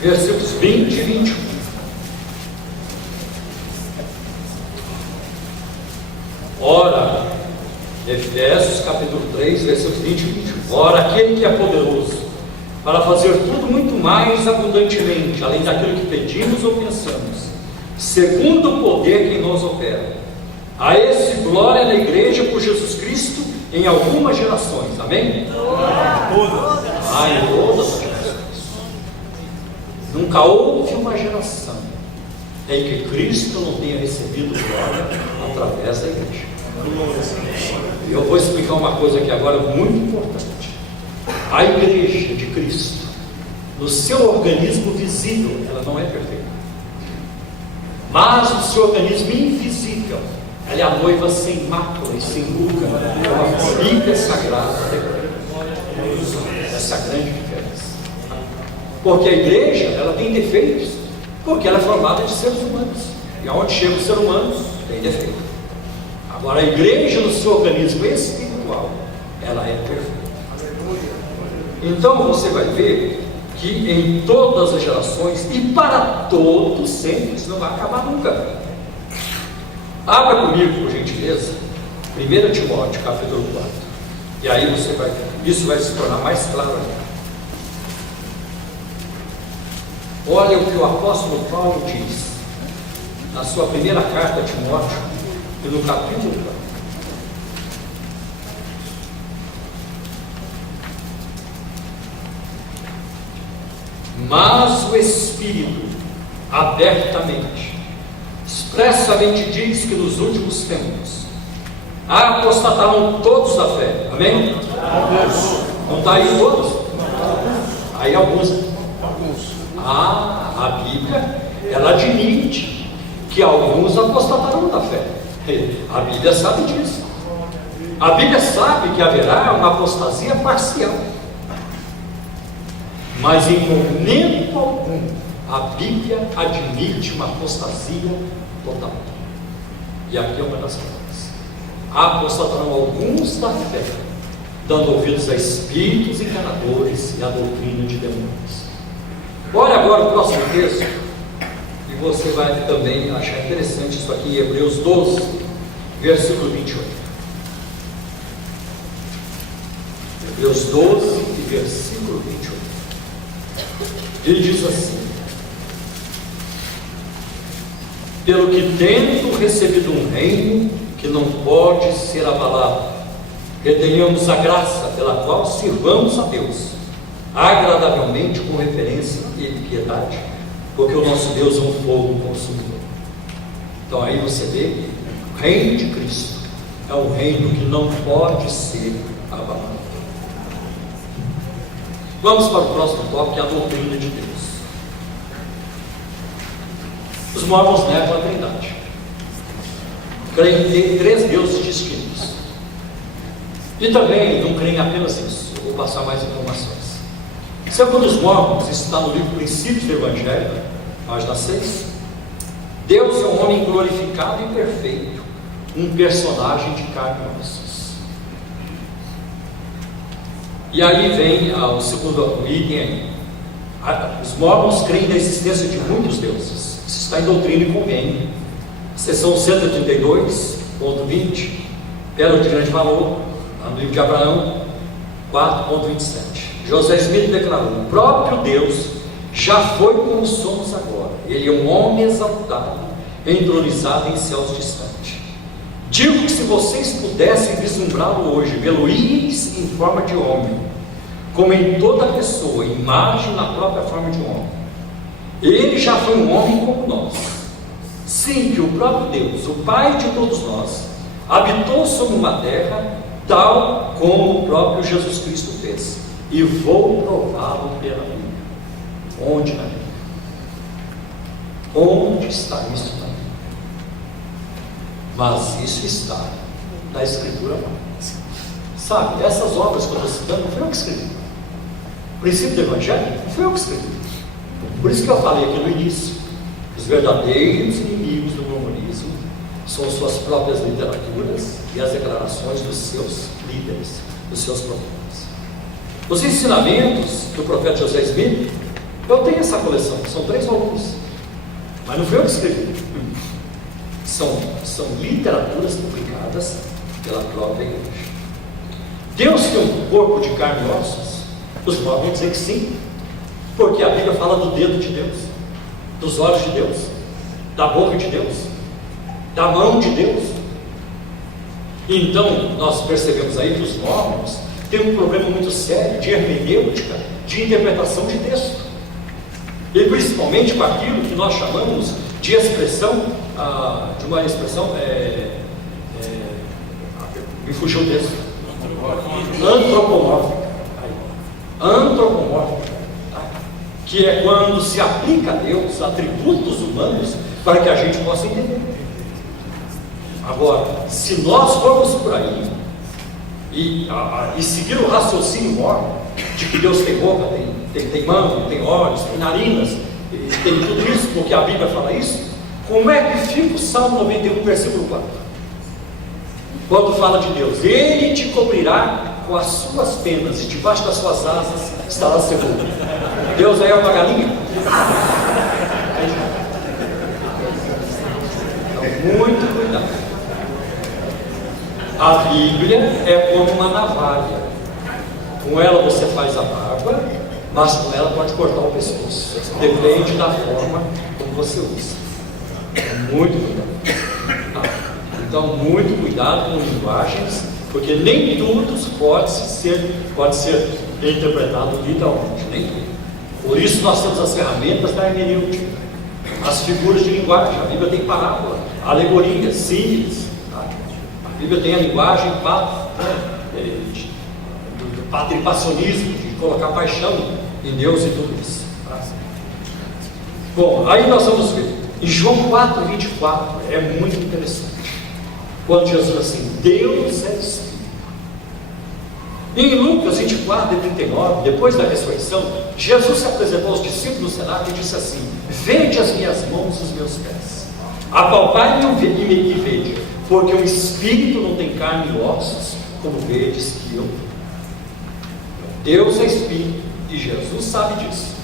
versículos 20 e 21. Ora, Efésios capítulo 3, versículos 20 e 21. Ora, aquele que é poderoso para fazer tudo muito mais abundantemente, além daquilo que pedimos ou pensamos, segundo o poder que em nós opera, a esse glória na igreja por Jesus Cristo em algumas gerações. Amém? Em todas as gerações. Nunca houve uma geração em que Cristo não tenha recebido glória através da igreja. E eu vou explicar uma coisa aqui agora muito importante. A igreja de Cristo, no seu organismo visível, ela não é perfeita, mas no seu organismo invisível, ela é a noiva sem mácula e sem ruga, uma família sagrada. Essa é a grande diferença. Porque a igreja, ela tem defeitos, porque ela é formada de seres humanos, e aonde chega o ser humano, tem defeito. Agora, a igreja no seu organismo espiritual, ela é perfeita. Então você vai ver que em todas as gerações e para todos sempre, isso não vai acabar nunca. Abra comigo, por gentileza, 1 Timóteo capítulo 4, e aí você vai ver, isso vai se tornar mais claro ainda. Olha o que o apóstolo Paulo diz na sua primeira carta a Timóteo, e no capítulo 4. Mas o Espírito abertamente, expressamente diz que nos últimos tempos apostatarão todos da fé. Amém? Não está aí todos? Aí alguns. A Bíblia, ela admite que alguns apostatarão da fé. A Bíblia sabe disso. A Bíblia sabe que haverá uma apostasia parcial. Mas em momento algum a Bíblia admite uma apostasia total. E aqui é uma das coisas. Apostatarão alguns da fé, dando ouvidos a espíritos enganadores e a doutrina de demônios. Olha agora o próximo texto, e você vai também achar interessante isso aqui em Hebreus 12, versículo 28. Hebreus 12 e versículo 28. Ele diz assim: pelo que tendo recebido um reino que não pode ser abalado, retenhamos a graça pela qual sirvamos a Deus agradavelmente, com referência e piedade, porque o nosso Deus é um fogo consumidor. Então aí você vê que o reino de Cristo é um reino que não pode ser abalado. Vamos para o próximo tópico, que é a doutrina de Deus. Os mormons negam a Trindade. Creem em 3 deuses distintos. E também não creem apenas isso. Eu vou passar mais informações. Segundo os mormons, isso está no livro Princípios do Evangelho, página 6. Deus é um homem glorificado e perfeito, um personagem de carne e ossos. E aí vem o segundo item aí. Os mormons creem na existência de muitos deuses. Isso está em Doutrina e Convênio, seção 132.20, Pérola de Grande Valor, no livro de Abraão, 4.27. José Smith declarou: o próprio Deus já foi como somos agora. Ele é um homem exaltado, entronizado em céus distantes. Digo que se vocês pudessem vislumbrá-lo hoje, vê-lo-eis em forma de homem, como em toda pessoa, imagem na própria forma de um homem. Ele já foi um homem como nós. Sim, que o próprio Deus, o Pai de todos nós, habitou sobre uma terra, tal como o próprio Jesus Cristo fez. E vou prová-lo pela Bíblia. Onde na Bíblia? Onde está isso na Bíblia? Mas isso está na Escritura. Sabe, essas obras que eu estou citando, não foi eu que escrevi. O princípio do Evangelho, não foi eu que escrevi. Por isso que eu falei aqui no início, os verdadeiros inimigos do mormonismo são suas próprias literaturas e as declarações dos seus líderes, dos seus profetas. Os ensinamentos do profeta José Smith, eu tenho essa coleção, são 3 volumes, mas não foi eu que escrevi. São literaturas publicadas pela própria igreja. Deus tem um corpo de carne e ossos? Os mormons vão dizer que sim, porque a Bíblia fala do dedo de Deus, dos olhos de Deus, da boca de Deus, da mão de Deus. Então nós percebemos aí que os mormons têm um problema muito sério de hermenêutica, de interpretação de texto, e principalmente com aquilo que nós chamamos de expressão, de uma expressão, me fugiu o texto, antropomórfica, que é quando se aplica a Deus atributos humanos para que a gente possa entender. Agora, se nós formos por aí e seguir o raciocínio mormon de que Deus tem boca, tem mão, tem olhos, tem narinas, tem tudo isso, porque a Bíblia fala isso, como é que fica o Salmo 91, versículo 4? Quando fala de Deus: Ele te cobrirá com as suas penas e debaixo das suas asas estará seguro. Deus aí é uma galinha? Então, muito cuidado. A Bíblia é como uma navalha. Com ela você faz a barba, mas com ela pode cortar o pescoço. Depende da forma como você usa. Muito cuidado. Então, muito cuidado com linguagens, porque nem tudo pode ser interpretado literalmente, nem tudo. Por isso nós temos as ferramentas da hermenêutica, as figuras de linguagem. A Bíblia tem parábola, alegoria, símiles. A Bíblia tem a linguagem do patripassionismo, de colocar paixão em Deus e tudo isso. Bom, aí nós vamos ver. Em João 4:24 é muito interessante. Quando Jesus diz assim: Deus é Espírito. Em Lucas 24:39, depois da ressurreição, Jesus se apresentou aos discípulos no cenáculo e disse assim: vede as minhas mãos e os meus pés, apalpai-me e vede, porque o Espírito não tem carne e ossos, como vedes que eu tenho. Deus é Espírito, e Jesus sabe disso,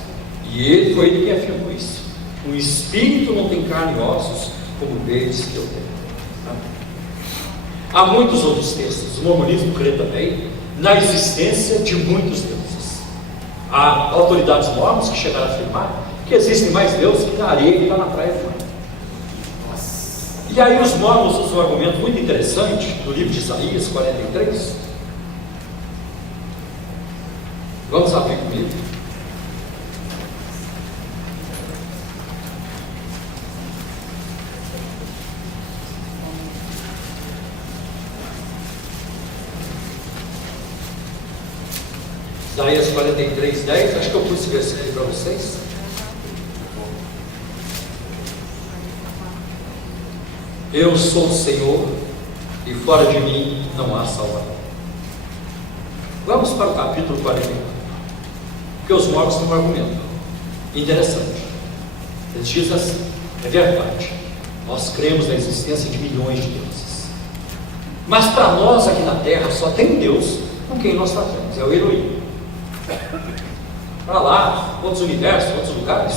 e foi ele que afirmou isso. O Espírito não tem carne e ossos, como vedes que eu tenho. Há muitos outros textos. O mormonismo crê também na existência de muitos deuses. Há autoridades mormons que chegaram a afirmar que existem mais deuses que na areia e lá na praia do mar. E aí os mormons usam um argumento muito interessante do livro de Isaías 43. Vamos abrir comigo. Isaías 43, 10. Acho que eu pus esse versículo para vocês. Eu sou o Senhor, e fora de mim não há salvação. Vamos para o capítulo 41. Porque os mormons têm um argumento interessante. Eles dizem assim: é verdade, nós cremos na existência de milhões de deuses, mas para nós aqui na Terra só tem um Deus com quem nós tratamos, é o Elohim. Para lá, outros universos, outros lugares,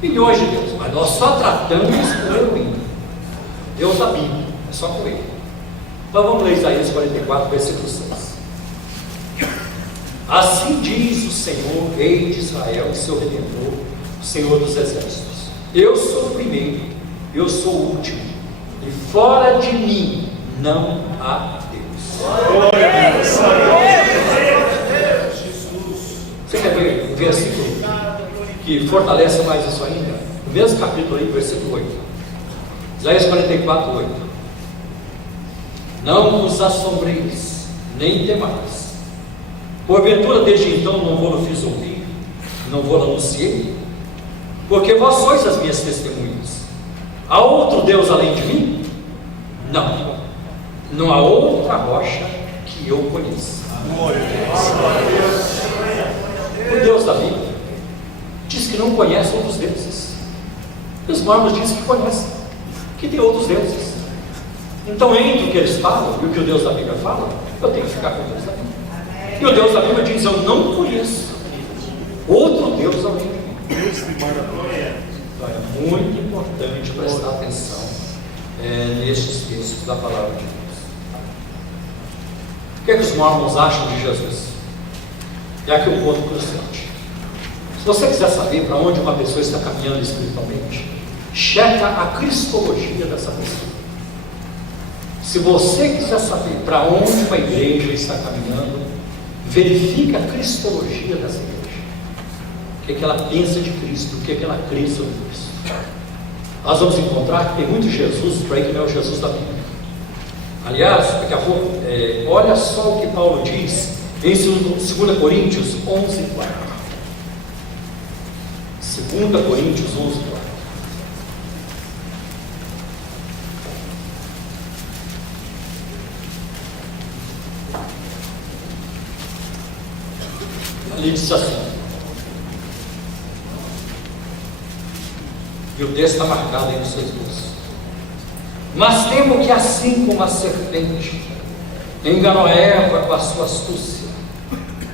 milhões de deuses, mas nós só tratamos com o Elohim, Deus da Bíblia, é só com ele. Então vamos ler Isaías 44, versículo 6. Assim diz o Senhor, Rei de Israel, e seu Redentor, o Senhor dos Exércitos: eu sou o primeiro, eu sou o último, e fora de mim não há Deus. Você quer ver o versículo que fortalece mais isso ainda? No mesmo capítulo aí, versículo 8. Isaías 44, 8. Não vos assombreis, nem temais. Porventura desde então não vou fiz ouvir, não vou anunciei, porque vós sois as minhas testemunhas. Há outro Deus além de mim? Não, não há outra rocha que eu conheça. O Deus da Bíblia diz que não conhece outros deuses. Os mormons dizem que conhecem, que tem outros deuses. Então, entre o que eles falam e o que o Deus da Bíblia fala, eu tenho que ficar com o Deus da Bíblia. E o Deus da Bíblia diz: eu não conheço outro Deus além de mim. Então é muito importante prestar atenção nestes textos da palavra de Deus. O que é que os mormons acham de Jesus? É aqui um ponto cruciante. Se você quiser saber para onde uma pessoa está caminhando espiritualmente, checa a cristologia dessa pessoa. Se você quiser saber para onde uma igreja está caminhando, verifique a cristologia dessa igreja. O que é que ela pensa de Cristo, o que é que ela crê sobre Cristo. Nós vamos encontrar que tem muito Jesus por aí que não é o Jesus da Bíblia. Aliás, daqui a pouco, olha só o que Paulo diz em 2 Coríntios 11, 4. 2 Coríntios 11, 4. Ali diz assim, e o texto está marcado aí nos seus bolsos: mas temo que assim como a serpente enganou Eva com a sua astúcia,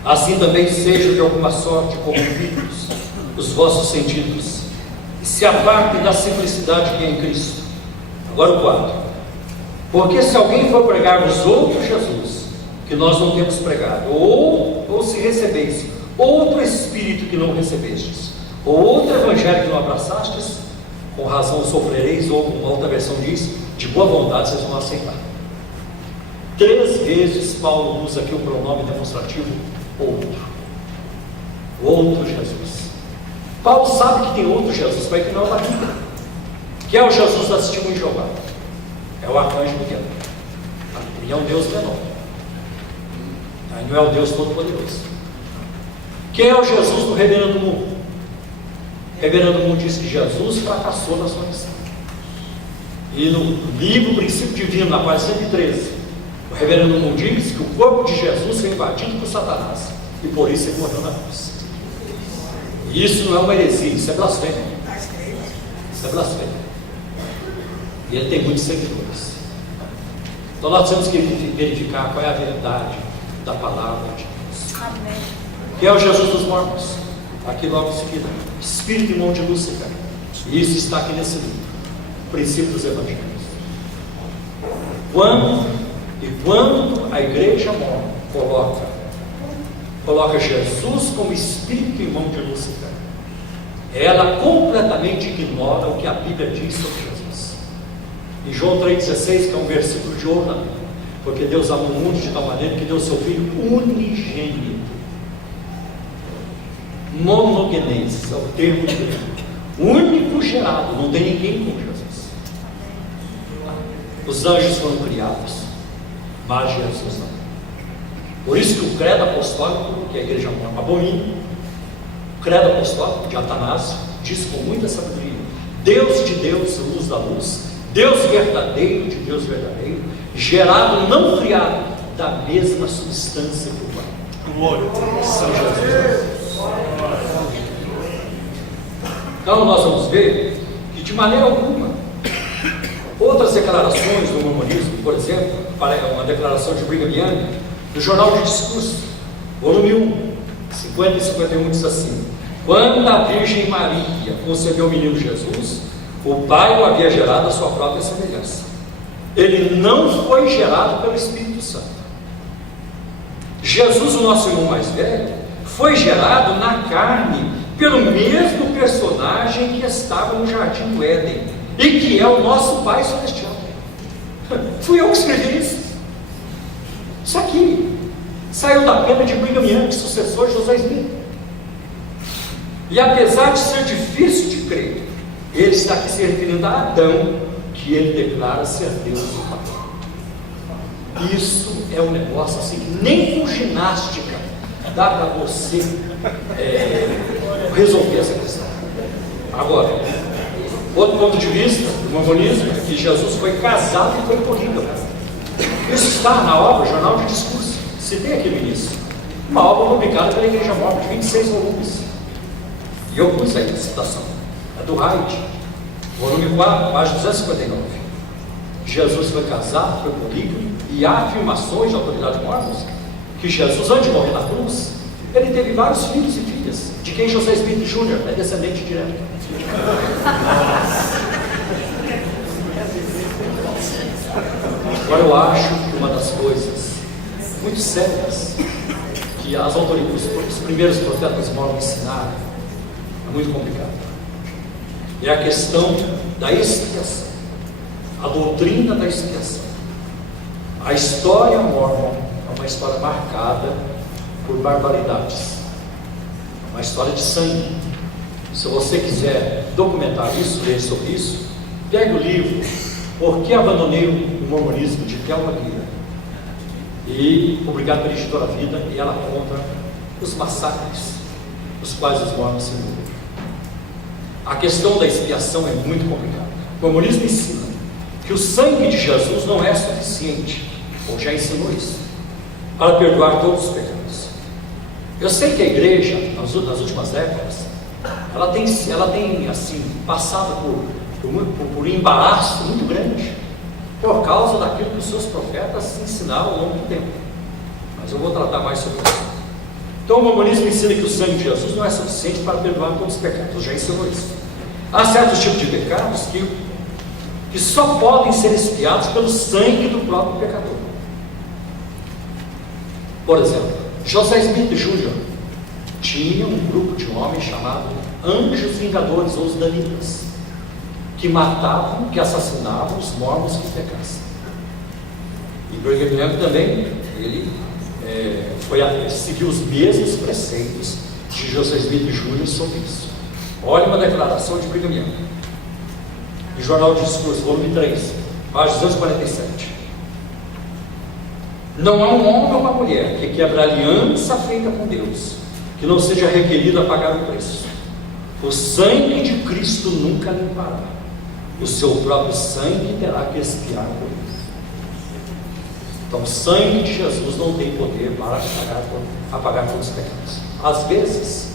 assim também sejam de alguma sorte corrompidos os vossos sentidos, e se apartem da simplicidade que é em Cristo. Agora o 4. Porque se alguém for pregar-vos outro Jesus, que nós não temos pregado, ou se recebeis outro Espírito que não recebestes, ou outro Evangelho que não abraçastes, com razão sofrereis, ou uma outra versão diz, de boa vontade vocês vão aceitar. 3 vezes Paulo usa aqui o pronome demonstrativo outro Jesus. Paulo sabe que tem outro Jesus, mas que não é o da Bíblia, que é o Jesus da Testemunha de Jeová, é o arcanjo Miguel. Ele é um Deus menor, ele não é o Deus Todo-Poderoso. Quem é o Jesus do Reverendo Moon? O Reverendo Moon diz que Jesus fracassou na sua missão. E no livro Princípio Divino, na página 113, o Reverendo Moon diz que o corpo de Jesus foi invadido por Satanás, e por isso ele morreu na cruz. E isso não é uma heresia, isso é blasfêmia. Isso é blasfêmia. E ele tem muitos seguidores. Então nós temos que verificar qual é a verdade da palavra de Deus. Amém. Que é o Jesus dos mormons, aqui logo em seguida, Espírito Irmão de Lúcifer. E isso está aqui nesse livro, Princípio dos Evangelhos. Quando a igreja mormon coloca Jesus como Espírito Irmão de Lúcifer, ela completamente ignora o que a Bíblia diz sobre Jesus. Em João 3,16, que é um versículo de ouro na Bíblia, porque Deus amou o mundo de tal maneira que deu seu Filho unigênito. Monogenes é o termo de Deus, único gerado, não tem ninguém como Jesus. Os anjos foram criados, mas Jesus não. Por isso que o credo apostólico, que a igreja abomina, o credo apostólico de Atanásio, diz com muita sabedoria: Deus de Deus, luz da luz, Deus verdadeiro de Deus verdadeiro, gerado, não criado, da mesma substância que o Pai. Glória a Deus. São Jesus. Então nós vamos ver que de maneira alguma outras declarações do mormonismo, por exemplo, uma declaração de Brigham Young, no Jornal de Discurso, volume 1, 50 e 51, diz assim: quando a Virgem Maria concebeu o menino Jesus, o Pai o havia gerado à sua própria semelhança. Ele não foi gerado pelo Espírito Santo. Jesus, o nosso irmão mais velho, foi gerado na carne pelo mesmo personagem que estava no Jardim do Éden e que é o nosso Pai Celestial. Fui eu que escrevi isso. Isso aqui saiu da pena de Brigham Young, sucessor de José Smith. E apesar de ser difícil de crer, ele está aqui se referindo a Adão, que ele declara ser Deus o Pai. Isso é um negócio assim que nem com ginástica dá para você resolver essa questão. Agora, outro ponto de vista do mormonismo é que Jesus foi casado e foi polígamo. Isso está na obra Jornal de Discurso, citei aqui no início, uma obra publicada pela Igreja Mormon de 26 volumes. E eu pus aí a citação, é do Hyde, volume 4, página 259. Jesus foi casado, foi polígamo, e há afirmações de autoridade mormons que Jesus, antes de morrer na cruz, ele teve vários filhos e filhas, de quem José Smith Jr. é descendente direto. Agora eu acho que uma das coisas muito sérias que as autoridades, os primeiros profetas mormons ensinaram, é muito complicado. É a questão da expiação, a doutrina da expiação. A história mormon é uma história marcada por barbaridades, uma história de sangue. Se você quiser documentar isso, ler sobre isso, pegue o livro Por que Abandonei o Mormonismo, de Thelma Guia, e publicado pela Editora Vida, e ela conta os massacres os quais os mormons se envolveram. A questão da expiação é muito complicada. O mormonismo ensina que o sangue de Jesus não é suficiente, ou já ensinou isso, para perdoar todos os pecados. Eu sei que a igreja, nas últimas décadas, ela tem assim, passado por um embaraço muito grande, por causa daquilo que os seus profetas ensinaram ao longo do tempo. Mas eu vou tratar mais sobre isso. Então o mormonismo ensina que o sangue de Jesus não é suficiente para perdoar todos os pecados. Eu já ensinou isso. Há certos tipos de pecados que só podem ser expiados pelo sangue do próprio pecador. Por exemplo, José Smith Jr. tinha um grupo de homens chamado Anjos Vingadores, ou os Danitas, que matavam, que assassinavam os mormons que pecassem. E Brigham Young também, ele seguiu os mesmos preceitos de José Smith Jr. sobre isso. Olha uma declaração de Brigham Young, em Jornal de Discurso, volume 3, página 247. Não há um homem ou uma mulher que quebra a aliança feita com Deus, que não seja requerido a pagar o preço. O sangue de Cristo nunca limpará. O seu próprio sangue terá que expiar por ele. Então o sangue de Jesus não tem poder para apagar todos os pecados. Às vezes,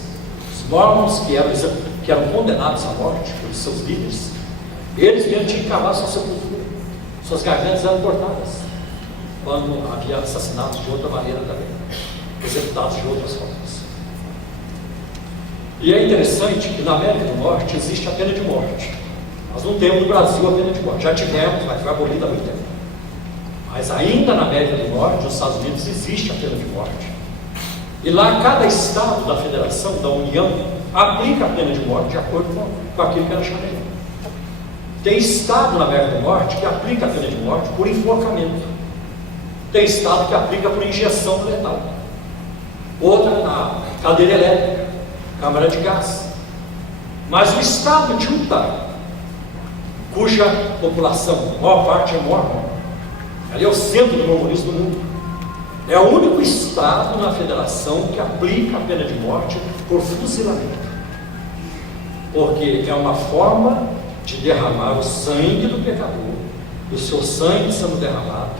os mormons que eram condenados à morte pelos seus líderes, eles mesmo tinham que cavar sua sepultura. Suas gargantas eram cortadas, quando havia assassinatos de outra maneira também, executados de outras formas. E é interessante que na América do Norte existe a pena de morte. Nós não temos no Brasil a pena de morte. Já tivemos, mas foi abolida há muito tempo. Mas ainda na América do Norte, nos Estados Unidos, existe a pena de morte. E lá cada estado da federação, da União, aplica a pena de morte de acordo com aquilo que era chamado. Tem estado na América do Norte que aplica a pena de morte por enforcamento. Tem estado que aplica por injeção letal. Outra na cadeira elétrica, câmara de gás. Mas o estado de Utah, cuja população, a maior parte é mormon, ali é o centro do mormonismo do mundo, É o único estado na federação que aplica a pena de morte por fuzilamento, porque é uma forma de derramar o sangue do pecador, e o seu sangue sendo derramado,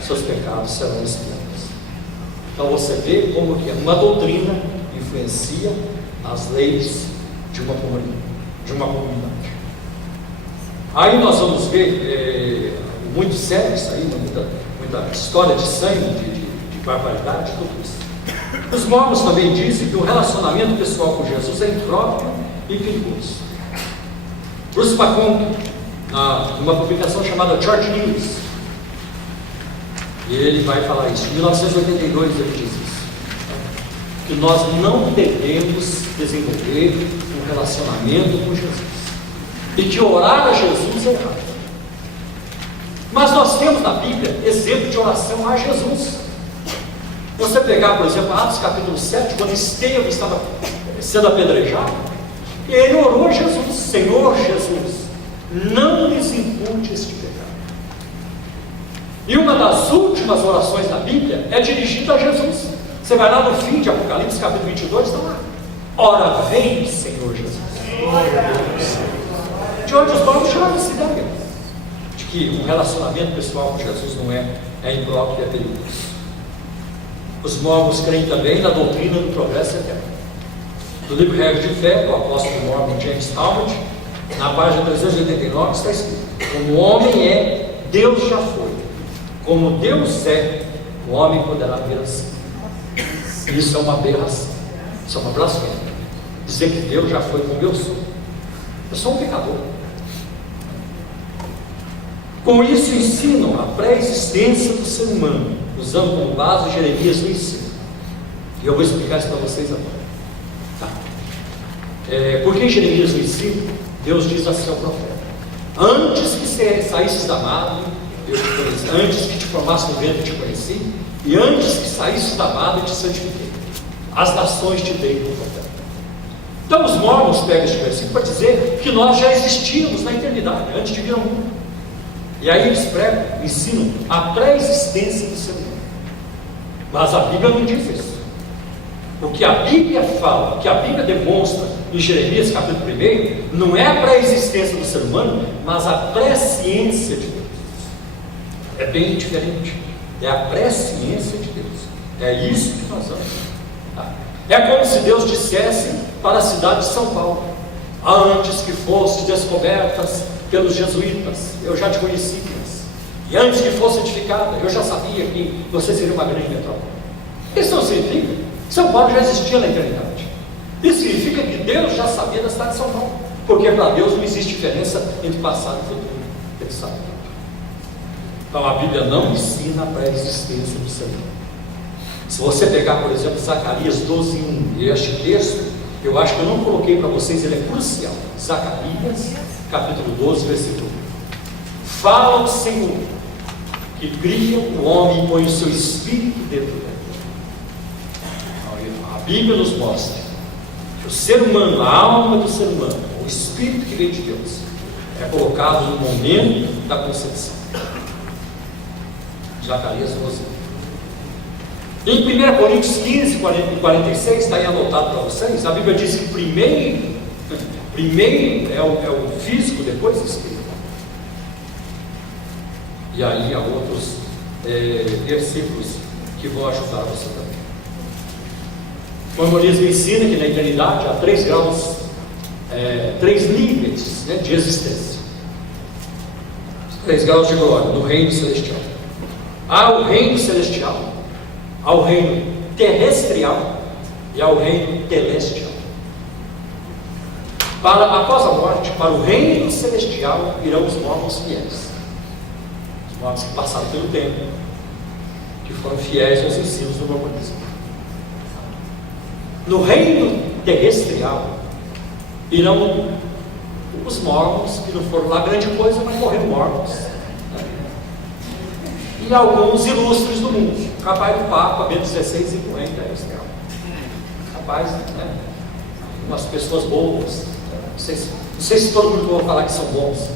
seus pecados serão expiados. Então você vê como que uma doutrina influencia as leis de uma comunidade. Aí nós vamos ver muito sério isso aí, muita história de sangue, de barbaridade, tudo isso. Os mormons também dizem que o relacionamento pessoal com Jesus é impróprio e perigoso. Bruce McConkie, numa publicação chamada Church News, e ele vai falar isso, em 1982 ele diz isso, que nós não devemos desenvolver um relacionamento com Jesus, e que orar a Jesus é errado. Mas nós temos na Bíblia exemplo de oração a Jesus. Você pegar, por exemplo, Atos capítulo 7, quando Estevão estava sendo apedrejado, e ele orou a Jesus: Senhor Jesus, não lhes impute este pecado. E uma das últimas orações da Bíblia é dirigida a Jesus. Você vai lá no fim de Apocalipse capítulo 22, está lá: ora vem, Senhor Jesus. De onde os mormons tiraram essa ideia de que um relacionamento pessoal com Jesus não é impróprio e é perigoso. Os mormons creem também na doutrina do progresso eterno. No livro Regra de Fé, do apóstolo mormon James Talmage, na página 389, está escrito: como o homem é, Deus já foi. Como Deus é, o homem poderá vir assim. Isso é uma aberração, isso é uma blasfêmia. Dizer que Deus já foi como eu sou. Eu sou um pecador. Com isso ensinam a pré-existência do ser humano, usando como base Jeremias no ensino. E eu vou explicar isso para vocês agora. Tá? Porque em Jeremias no ensino, Deus diz assim ao profeta: antes que saísses da madre, eu te conheci. Antes que te formasse no ventre, eu te conheci. E antes que saísses da madre, eu te santifiquei. As nações te dei como profeta. Então os mormons pegam este versículo para dizer que nós já existíamos na eternidade, antes de vir ao mundo. E aí eles pregam, ensinam a pré-existência do ser humano. Mas a Bíblia não diz isso. O que a Bíblia fala, o que a Bíblia demonstra em Jeremias capítulo 1, não é a pré-existência do ser humano, mas a presciência de Deus. É bem diferente. É a presciência de Deus. É isso que nós vamos. Tá? É como se Deus dissesse para a cidade de São Paulo: antes que fosse descobertas pelos jesuítas, eu já te conheci. E antes que fosse edificada, eu já sabia que você seria uma grande metrópole. Isso não significa que São Paulo já existia na eternidade. Isso significa que Deus já sabia da cidade de São Paulo, porque para Deus não existe diferença entre passado e futuro. Ele sabe tudo. Então a Bíblia não ensina a pré-existência do ser humano. Se você pegar, por exemplo, Zacarias 12:1, e este texto, eu acho que eu não coloquei para vocês, ele é crucial. Zacarias capítulo 12, versículo 1. Fala o Senhor, que cria o homem e põe o seu espírito dentro dele. A Bíblia nos mostra que o ser humano, a alma do ser humano, o espírito que vem de Deus, é colocado no momento da concepção. Zacarias 12. Em 1 Coríntios 15, 46, está aí anotado para vocês, a Bíblia diz que primeiro é o físico, depois o espírito. E aí há outros versículos que vão ajudar você também. O mormonismo ensina que na eternidade há 3 graus, 3 níveis, né, de existência. 3 graus de glória no reino celestial. Há o reino celestial, há o reino terrestrial e há o reino celestial. Após a morte, para o reino celestial irão os mormons fiéis. Os mormons que passaram pelo tempo, que foram fiéis aos ensinos do mormonismo. No reino terrestrial irão os mormons, que não foram lá grande coisa, mas morreram mormons. E alguns ilustres do mundo, capaz do Papa Bento XVI influente a Israel. Capaz, né? Umas pessoas boas. Não sei se todo mundo vai falar que são bons.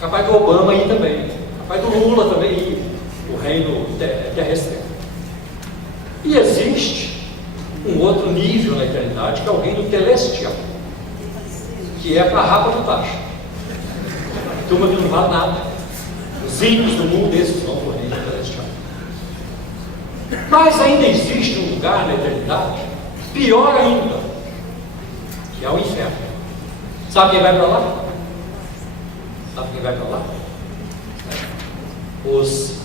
Capaz do Obama aí também. Capaz do Lula também ir. O reino terrestre. E existe um outro nível na eternidade, que é o reino celestial, que é para a rapa do tacho. Turma que não vale nada. Os ímpios do mundo, esses vão para o reino celestial. Mas ainda existe um lugar na eternidade, pior ainda, que é o inferno. Sabe quem vai para lá? Sabe quem vai para lá?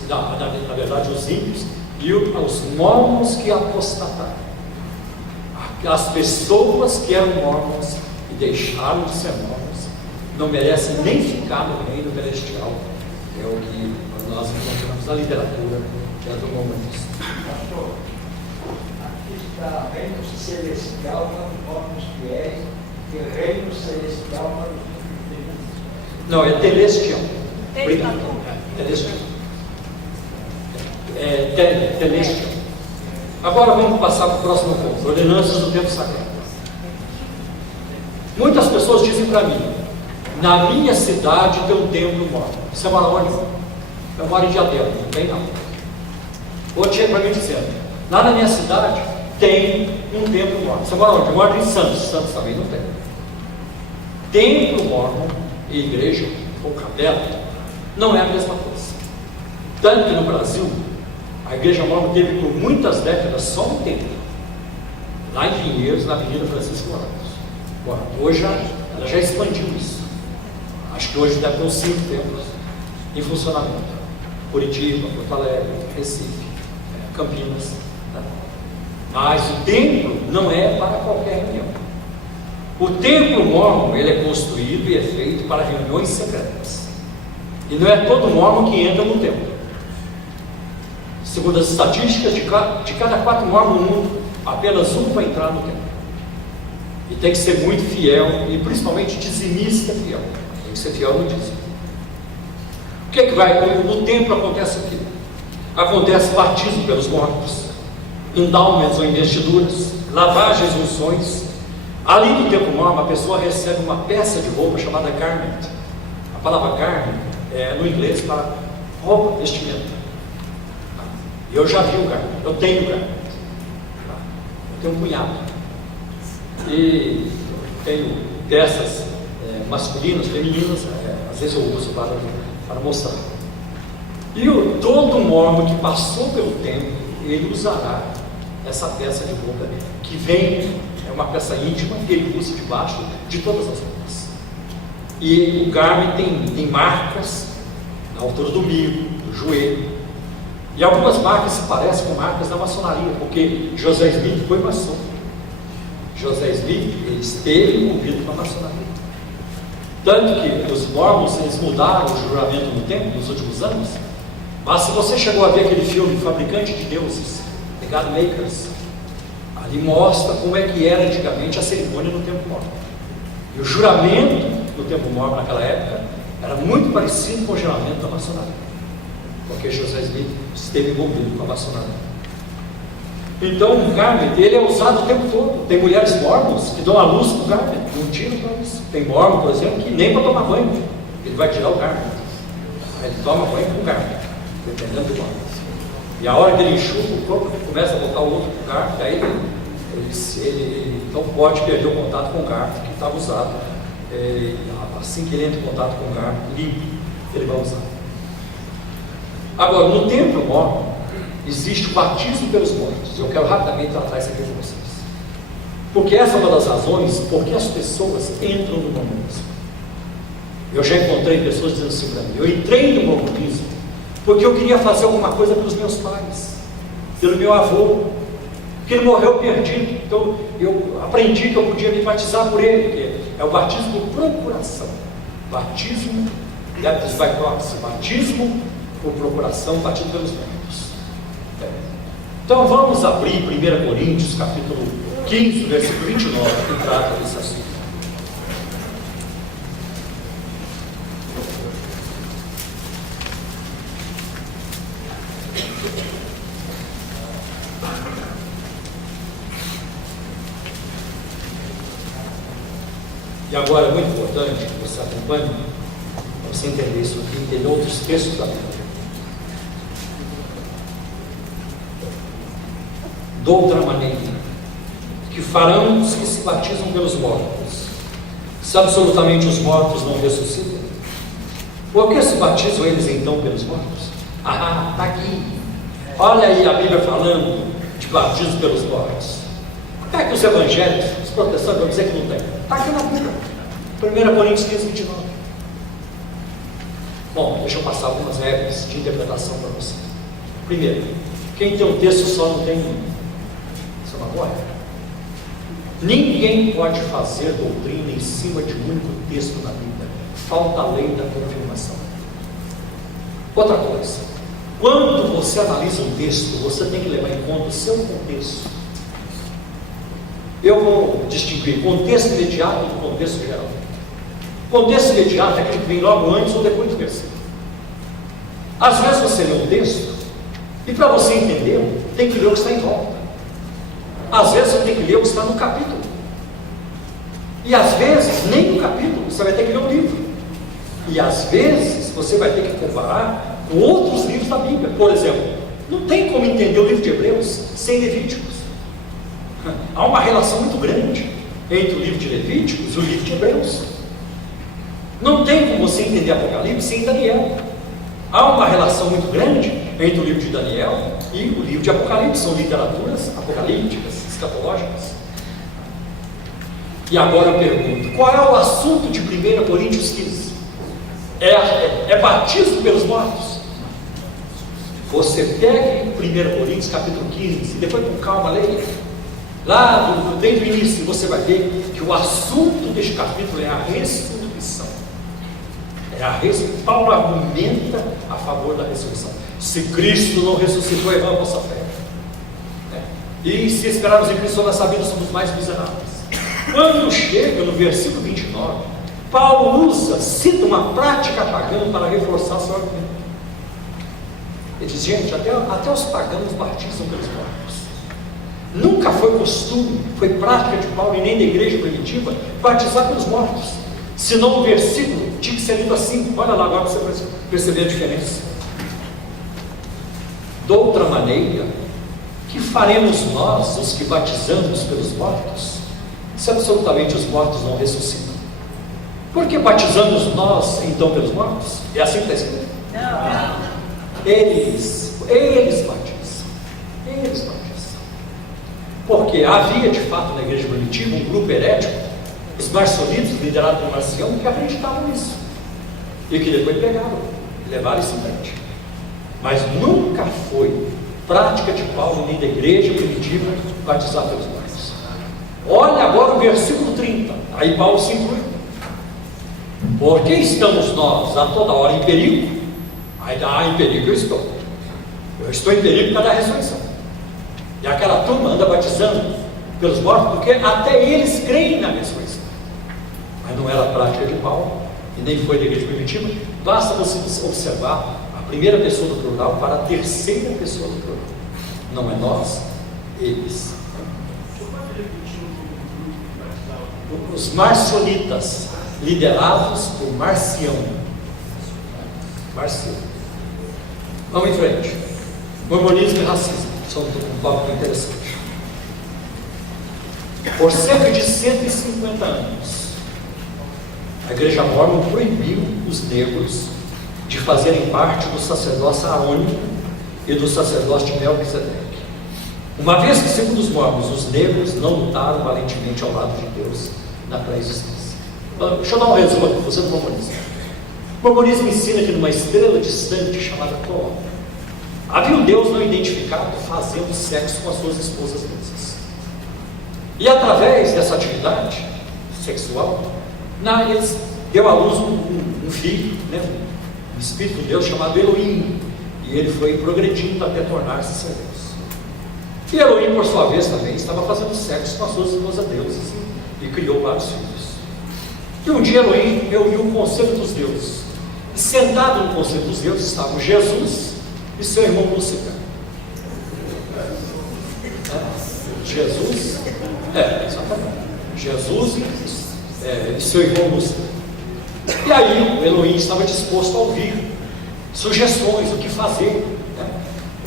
Na verdade, os ímpios e os mormons que apostataram. As pessoas que eram mormons e deixaram de ser mormons não merecem nem ficar no reino celestial. É o que nós encontramos na literatura do mormonismo. Pastor, aqui está reino celestial para os mormons fiéis e reino celestial para os ímpios. Não, é celestial. Celestial. Celestial. Agora vamos passar para o próximo ponto: ordenanças do tempo sagrado. Muitas pessoas dizem para mim: na minha cidade tem um templo mormon. Você mora onde? Eu moro em Diadema, não tem não. Outro chega para mim dizendo: lá na minha cidade tem um templo mormon. Você mora onde? Eu moro em Santos. Santos também não tem. Templo mormon e igreja ou capela não é a mesma coisa. Tanto que no Brasil a igreja mormon teve por muitas décadas só um templo, lá em Pinheiros, na Avenida Francisco Ramos. Hoje ela já expandiu isso. Acho que hoje deve ter uns 5 templos em funcionamento: Curitiba, Porto Alegre, Recife, Campinas. Tá? Mas o templo não é para qualquer reunião. O templo mormon, ele é construído e é feito para reuniões secretas. E não é todo mormon que entra no templo. Segundo as estatísticas, de cada 4 mormons no mundo, apenas um vai entrar no templo. E tem que ser muito fiel, e principalmente dizimista fiel. Tem que ser fiel no dízimo. O que vai? No templo acontece o quê? Acontece batismo pelos mortos, endowments ou investiduras, lavagens, unções. Ali no templo mormon, a pessoa recebe uma peça de roupa chamada garment. A palavra garment é no inglês para roupa, vestimenta. Eu já vi o garment, eu tenho o garment. Eu tenho um punhado. E tenho peças masculinas, femininas, às vezes eu uso para mostrar. E todo mormon que passou pelo templo, ele usará essa peça de roupa, que vem, é uma peça íntima, que ele usa debaixo de todas as roupas. E o garment tem marcas na altura do umbigo, do joelho. E algumas marcas se parecem com marcas da maçonaria, porque José Smith foi maçom. José Smith, ele esteve envolvido com a maçonaria. Tanto que os mormons, eles mudaram o juramento no tempo, nos últimos anos. Mas se você chegou a ver aquele filme Fabricante de Deuses, The God Makers, ali mostra como é que era antigamente a cerimônia no tempo mormon. E o juramento no tempo mormon naquela época era muito parecido com o juramento da maçonaria, porque José Smith esteve envolvido com a maçonaria. Então o garment, ele é usado o tempo todo. Tem mulheres mormons que dão a luz para o garment, não tiram para isso. Tem mormon, por exemplo, que nem para tomar banho ele vai tirar o garment. Ele toma banho com o garment, dependendo do mormon. E a hora que ele enxuga o corpo, ele começa a botar o outro garment, aí ele não pode perder o contato com o garment que estava usado. Assim que ele entra em contato com o garment limpo, ele vai usar. Agora, no templo mormon, existe o batismo pelos mortos. Eu quero rapidamente tratar isso aqui com vocês. Porque essa é uma das razões por que as pessoas entram no mormonismo. Eu já encontrei pessoas dizendo assim para mim: eu entrei no mormonismo porque eu queria fazer alguma coisa pelos meus pais, pelo meu avô, porque ele morreu perdido. Então eu aprendi que eu podia me batizar por ele, que é o batismo por procuração. Batismo, batismo por procuração, batismo pelos mortos. Então vamos abrir 1 Coríntios, capítulo 15, versículo 29, que trata desse assunto. E agora é muito importante que você acompanhe, para você entender isso aqui, entender outros textos da Bíblia. De outra maneira, que farão os que se batizam pelos mortos, se absolutamente os mortos não ressuscitam, por que se batizam eles então pelos mortos? Ah, está aqui. Olha aí a Bíblia falando de batismo pelos mortos. Por que os evangélicos, os protestantes vão dizer que não tem? Está aqui na Bíblia. 1 Coríntios 15, 29. Bom, deixa eu passar algumas regras de interpretação para você. Primeiro, quem tem um texto só não tem nenhum. Isso é uma boa regra. Ninguém pode fazer doutrina em cima de um único texto na Bíblia. Falta a lei da confirmação. Outra coisa, quando você analisa um texto, você tem que levar em conta o seu contexto. Eu vou distinguir contexto imediato do contexto geral. Contexto imediato é aquele que vem logo antes ou depois do versículo. Às vezes você lê um texto e para você entender, tem que ler o que está em volta. Às vezes você tem que ler o que está no capítulo. E às vezes, nem no capítulo, você vai ter que ler o livro. E às vezes, você vai ter que comparar com outros livros da Bíblia. Por exemplo, não tem como entender o livro de Hebreus sem Levíticos. Há uma relação muito grande entre o livro de Levíticos e o livro de Hebreus. Não tem como você entender Apocalipse sem Daniel. Há uma relação muito grande entre o livro de Daniel e o livro de Apocalipse. São literaturas apocalípticas, escatológicas. E agora eu pergunto, qual é o assunto de 1 Coríntios 15? É batismo pelos mortos? Você pegue 1 Coríntios capítulo 15 e depois com calma leia. Lá desde o início você vai ver que o assunto deste capítulo é a ressurreição. Paulo argumenta a favor da ressurreição. Se Cristo não ressuscitou, é vã a vossa fé. E se esperarmos em Cristo nessa vida, somos mais miseráveis. Quando chega no versículo 29, Paulo cita uma prática pagã para reforçar seu argumento. Ele diz, gente, até os pagãos batizam pelos mortos. Nunca foi costume, foi prática de Paulo e nem da igreja primitiva, batizar pelos mortos. Senão o versículo tinha que ser lido assim. Olha lá agora para você perceber a diferença. De outra maneira, que faremos nós, os que batizamos pelos mortos, se absolutamente os mortos não ressuscitam? Por que batizamos nós, então, pelos mortos? É assim que está escrito? Não. Eles batizam. Eles batizam. Porque havia, de fato, na igreja primitiva, um grupo herético, os marcionitas, liderados por Marcião, que acreditavam nisso. E que depois pegaram, levaram isso em frente. Mas nunca foi prática de Paulo, nem da igreja primitiva, batizar pelos mortos. Olha agora o versículo 30. Aí Paulo se inclui. Porque estamos nós a toda hora em perigo? Em perigo eu estou. Eu estou em perigo por causa da ressurreição. E aquela turma anda batizando pelos mortos, porque até eles creem na ressurreição. Mas não era a prática de Paulo, e nem foi da igreja primitiva. Basta você observar a primeira pessoa do plural para a terceira pessoa do plural. Não é nós, eles. Os marcionitas, liderados por Marcião. Vamos em frente. Mormonismo e racismo são um tópico interessante. Por cerca de 150 anos, a igreja mórmon proibiu os negros de fazerem parte do sacerdócio aarônico e do sacerdócio de Melquisedeque. Uma vez que, segundo os mormons, os negros não lutaram valentemente ao lado de Deus na pré-existência. Deixa eu dar um resumo aqui, você do mormonismo. O mormonismo ensina que numa estrela distante chamada Cló, havia um Deus não identificado fazendo sexo com as suas esposas mesas. E através dessa atividade sexual, eles deu à luz um filho, um espírito de Deus chamado Elohim. E ele foi progredindo até tornar-se seu Deus. E Elohim, por sua vez, também estava fazendo sexo com as suas esposas deusas e criou vários filhos. E um dia Elohim reuniu o conselho dos deuses. E sentado no conselho dos deuses estavam Jesus e seu irmão Lúcifer. Jesus e seu irmão Lúcifer. E aí o Elohim estava disposto a ouvir sugestões, o que fazer.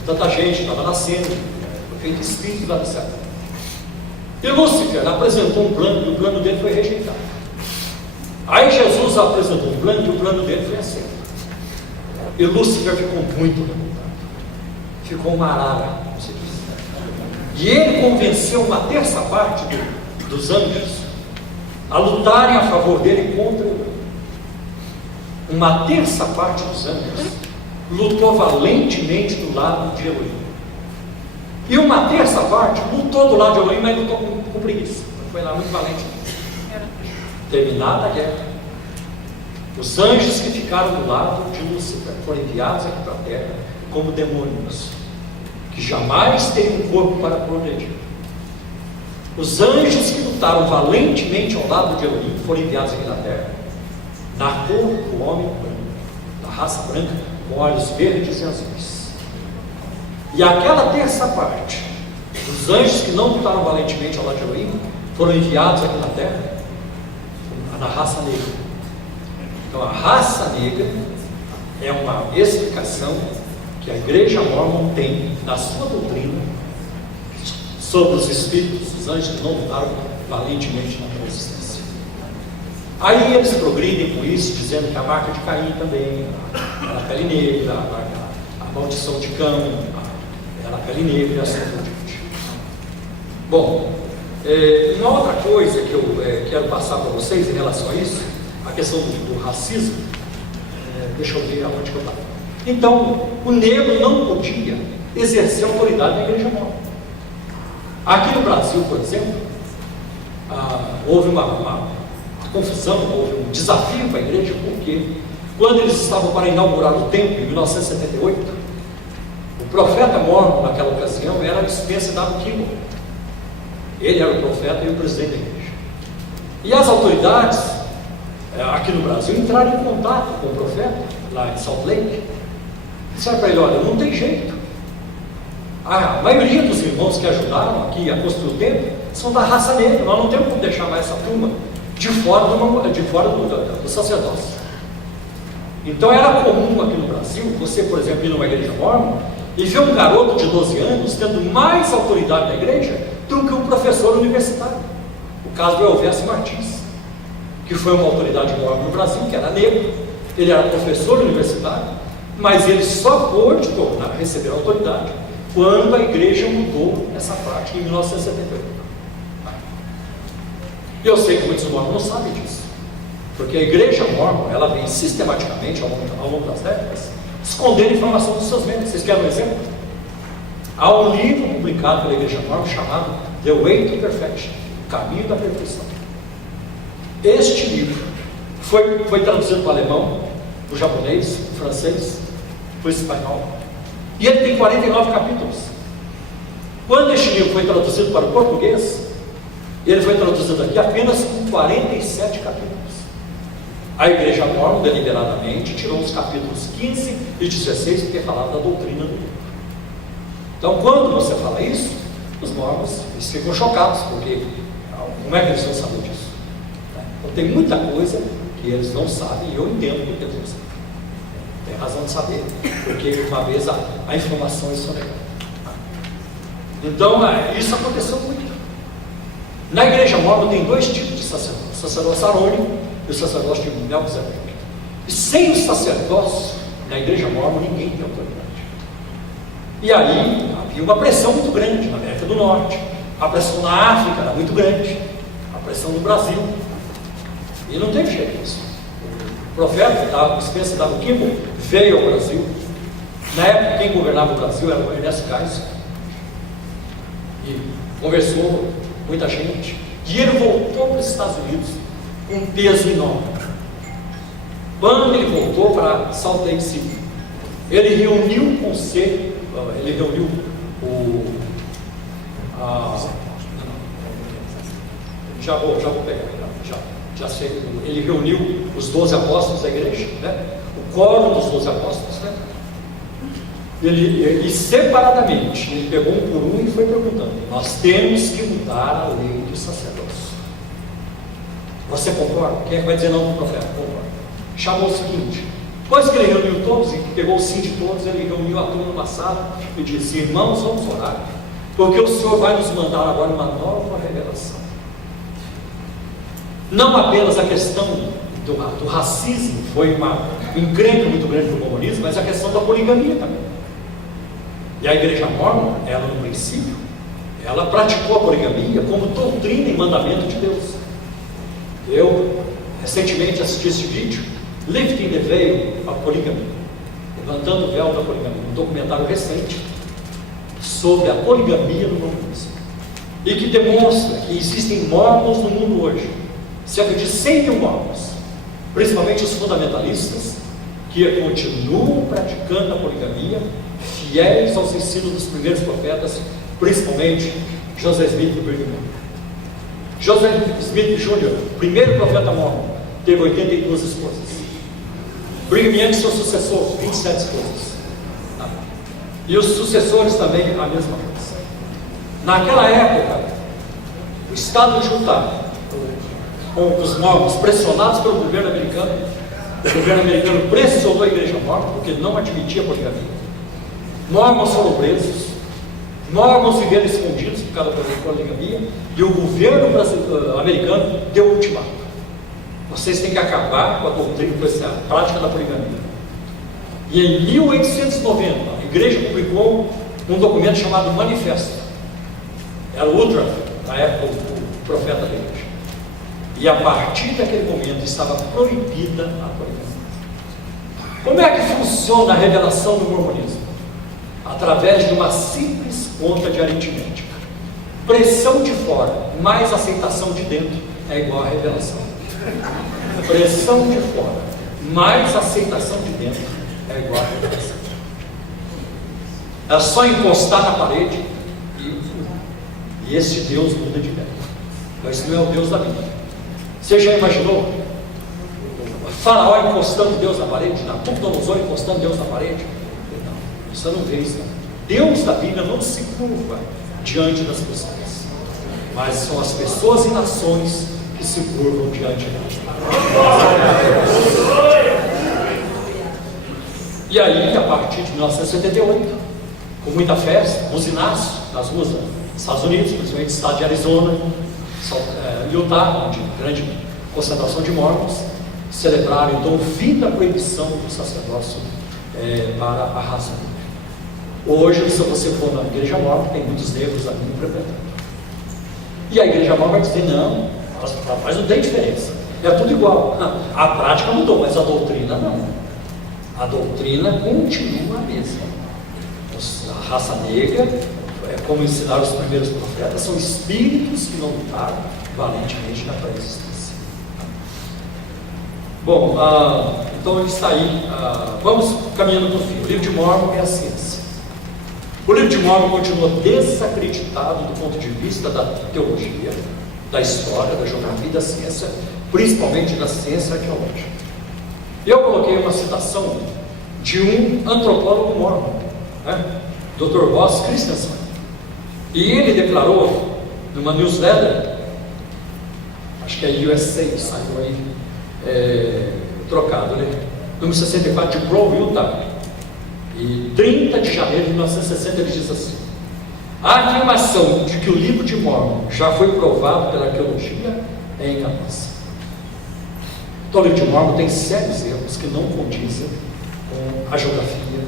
Tanta gente estava nascendo, feito espírito lá do céu. E Lúcifer apresentou um plano, e o plano dele foi rejeitado. Aí Jesus apresentou um plano, e o plano dele foi aceito. E Lúcifer ficou muito revoltado. Ficou uma arara, como se diz. E ele convenceu uma terça parte dos anjos a lutarem a favor dele contra ele. Uma terça parte dos anjos lutou valentemente do lado de Elohim. E uma terça parte lutou do lado de Elohim, mas lutou com preguiça. Não foi lá muito valente. Terminada a guerra, os anjos que ficaram do lado de Lúcifer foram enviados aqui para a terra como demônios, que jamais teriam um corpo para progredir. Os anjos que lutaram valentemente ao lado de Elohim foram enviados aqui na terra, na cor do homem branco, da raça branca, com olhos verdes e azuis. E aquela terça parte dos anjos que não lutaram valentemente ao lado de Elohim foram enviados aqui na terra na raça negra. Então a raça negra é uma explicação que a igreja mórmon tem na sua doutrina sobre os espíritos, os anjos que não lutaram valentemente na resistência. Aí eles progridem com isso, dizendo que a marca de Caim também era a pele negra, a maldição de Cão era a pele negra, e assim por diante. Bom, uma outra coisa que eu quero passar para vocês em relação a isso, a questão do racismo, deixa eu ver aonde que eu estava. Então, o negro não podia exercer autoridade na igreja mórmon. Aqui no Brasil, por exemplo, houve uma confusão, houve um desafio para a igreja, porque quando eles estavam para inaugurar o templo, em 1978, o profeta mórmon naquela ocasião era Spencer W. Kimball. Ele era o profeta e o presidente da igreja. E as autoridades aqui no Brasil entraram em contato com o profeta, lá em Salt Lake. Disseram para ele: olha, não tem jeito. A maioria dos irmãos que ajudaram aqui a construir o templo são da raça negra. Nós não temos como deixar mais essa turma de fora do sacerdócio. Então era comum aqui no Brasil, você, por exemplo, ir numa igreja mórmon e ver um garoto de 12 anos tendo mais autoridade na igreja do que um professor universitário. O caso do Elvésio Martins, que foi uma autoridade mórmon no Brasil, que era negro. Ele era professor universitário, mas ele só pôde receber a autoridade quando a igreja mudou essa parte, em 1978. Eu sei que muitos mórmons não sabem disso, porque a igreja mórmon, ela vem sistematicamente, ao longo das décadas, escondendo informação dos seus membros. Vocês querem um exemplo? Há um livro publicado pela igreja mórmon chamado The Way to Perfection, o caminho da perfeição. Este livro foi traduzido para o alemão, para o japonês, para o francês, para o espanhol, e ele tem 49 capítulos. Quando este livro foi traduzido para o português, ele foi traduzido aqui apenas com 47 capítulos. A igreja mórmon deliberadamente tirou os capítulos 15 e 16, porque falava da doutrina do livro. Então, quando você fala isso, os mórmons ficam chocados, porque como é que eles vão saber disso? Então, tem muita coisa que eles não sabem, e eu entendo porque eles não sabem. Tem razão de saber, porque uma vez a informação é sonegada. Então, isso aconteceu muito. Na igreja mórmon tem dois tipos de sacerdócio: o sacerdócio arônico e o sacerdócio de Melquisedeque. E sem o sacerdócio, na igreja mórmon, ninguém tem autoridade. E aí havia uma pressão muito grande na América do Norte, a pressão na África era muito grande, a pressão no Brasil, e não teve jeito disso. O profeta Spencer W. Kimball veio ao Brasil. Na época, quem governava o Brasil era o Ernesto Geisel, e conversou com muita gente, e ele voltou para os Estados Unidos com um peso enorme. Quando ele voltou para Salt Lake City, ele reuniu o conselho, ele reuniu já vou pegar, já sei, ele reuniu os 12 apóstolos da igreja, né? O quórum dos 12 apóstolos, né? E separadamente, ele pegou um por um e foi perguntando: nós temos que mudar a lei do sacerdócio. Você concorda? Quem é que vai dizer não para o profeta? Concorda. Chamou o seguinte: depois que ele reuniu todos e pegou o sim de todos, ele reuniu a turma numa sala e disse: irmãos, vamos orar. porque o Senhor vai nos mandar agora uma nova revelação. Não apenas a questão do racismo foi um encrenca muito grande para o mormonismo, mas a questão da poligamia também. E a igreja mórmon, ela no princípio, ela praticou a poligamia como doutrina e mandamento de Deus. Eu recentemente assisti esse vídeo, Lifting the Veil, a poligamia, levantando o véu da poligamia, um documentário recente sobre a poligamia no mormonismo, e que demonstra que existem mormons no mundo hoje, cerca de 100 mil mormons, principalmente os fundamentalistas, que continuam praticando a poligamia, fiéis aos ensinos dos primeiros profetas, principalmente Joseph Smith do Brigham Young. Joseph Smith Jr., primeiro profeta mormon, teve 82 esposas. Brigham Young, seu sucessor, 27 esposas. E os sucessores também a mesma coisa. Naquela época, o estado de Utah, com os mormons pressionados pelo governo americano, o governo americano pressionou a igreja mormon, porque não admitia poligamia. Mormons foram presos, mormons viveram escondidos por causa da poligamia, e o governo americano deu o ultimato: vocês têm que acabar com a doutrina, com essa prática da poligamia. E em 1890, a igreja publicou um documento chamado Manifesto. Era o Woodruff, na época, o profeta da igreja. E a partir daquele momento estava proibida a poligamia. Como é que funciona a revelação do mormonismo? Através de uma simples conta de aritmética. Pressão de fora mais aceitação de dentro é igual a revelação. Pressão de fora mais aceitação de dentro é igual a revelação. É só encostar na parede e esse Deus muda de ideia. Mas esse não é o Deus da Bíblia. Você já imaginou o Faraó encostando Deus na parede? Nabucodonosor encostando Deus na parede? Não, você não vê isso. Não. Deus da Bíblia não se curva diante das pessoas, mas são as pessoas e nações que se curvam diante dele. E aí, a partir de 1978, com muita festa, buzinaço nas ruas dos Estados Unidos, principalmente no estado de Arizona, Utah, onde grande concentração de mormons, celebraram então o fim da proibição do sacerdócio para a raça negra. Hoje, se você for na igreja mormon, tem muitos negros ali frequentando. E a igreja mormon vai dizer: não, mas não tem diferença, é tudo igual. A prática mudou, mas a doutrina não. A doutrina continua a mesma. A raça negra, como ensinaram os primeiros profetas, são espíritos que não lutaram valentemente na pré-existência. Bom, então ele está aí. Vamos caminhando para o fim. O livro de Mórmon é a ciência. O livro de Mórmon continua desacreditado do ponto de vista da teologia, da história, da geografia e da ciência, principalmente da ciência arqueológica. Eu coloquei uma citação de um antropólogo mórmon, Dr. Ross Christensen, e ele declarou numa newsletter, acho que é USA, saiu aí trocado, né? Número 64 de Provo, Utah, e 30 de janeiro de 1960, ele diz assim: a afirmação de que o livro de Mórmon já foi provado pela arqueologia é enganosa. Então o livro de Mórmon tem sérios erros que não condizem com a geografia,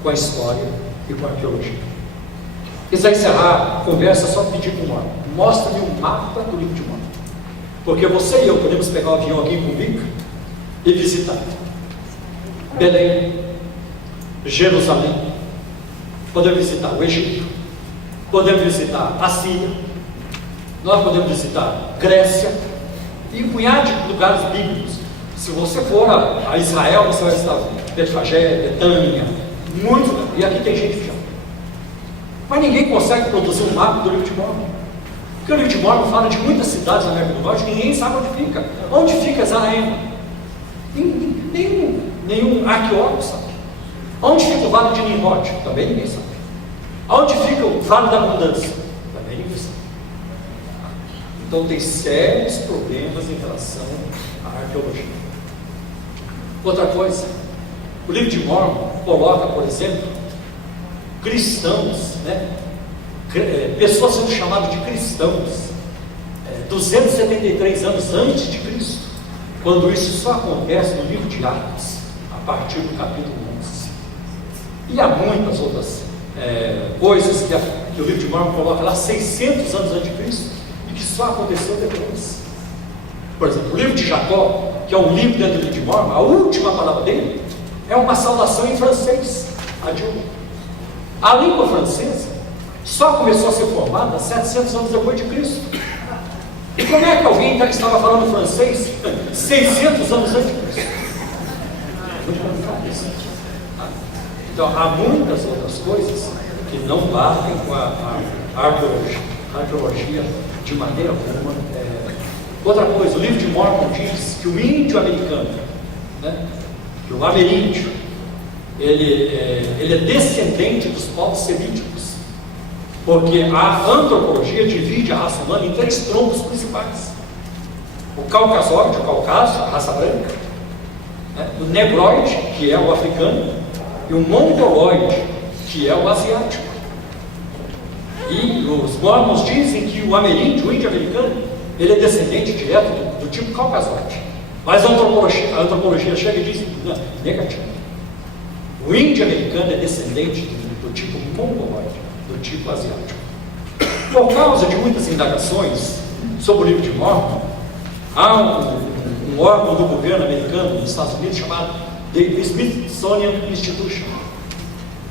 com a história e com a arqueologia. Quiser encerrar a conversa, só pedir para o Mórmon: mostre-me um mapa do livro de Mórmon, porque você e eu podemos pegar o avião aqui em Cumbica e visitar Belém, Jerusalém, podemos visitar o Egito, podemos visitar a Síria, nós podemos visitar Grécia e um punhado de lugares bíblicos. Se você for a Israel, você vai visitar Betfagé, Betânia, muito, e aqui tem gente que já. Mas ninguém consegue produzir um mapa do livro de Mórmon, porque o livro de Mórmon fala de muitas cidades na América do Norte que ninguém sabe onde fica. Onde fica Zaraema? Nenhum arqueólogo sabe. Onde fica o Vale de Nimrod? Também ninguém sabe. Onde fica o Vale da Abundância? Também ninguém sabe. Então tem sérios problemas em relação à arqueologia. Outra coisa, o livro de Mórmon coloca, por exemplo, cristãos, pessoas sendo chamadas de cristãos 273 anos antes de Cristo, quando isso só acontece no livro de Atos, a partir do capítulo 11. E há muitas outras coisas que o livro de Mormon coloca lá 600 anos antes de Cristo e que só aconteceu depois. Por exemplo, o livro de Jacó, que é um livro dentro do livro de Mormon, a última palavra dele é uma saudação em francês, adieu. A língua francesa só começou a ser formada 700 anos depois de Cristo. E como é que alguém que estava falando francês 600 anos antes de Cristo? Então, há muitas outras coisas que não batem com a arqueologia de maneira alguma. Outra coisa, o livro de Mormon diz que o índio americano, que o ameríndio, ele é descendente dos povos semíticos, porque a antropologia divide a raça humana em 3 troncos principais: o caucasóide, o Cáucaso, a raça branca, o negroide, que é o africano, e o mongoloide, que é o asiático. E os mormons dizem que o ameríndio, o índio americano, ele é descendente direto do tipo caucasóide. Mas a antropologia chega e diz: não, negativo. O índio americano é descendente do tipo mongoloide, do tipo asiático. Por causa de muitas indagações sobre o livro de Mormon, há um órgão do governo americano nos Estados Unidos chamado The Smithsonian Institution.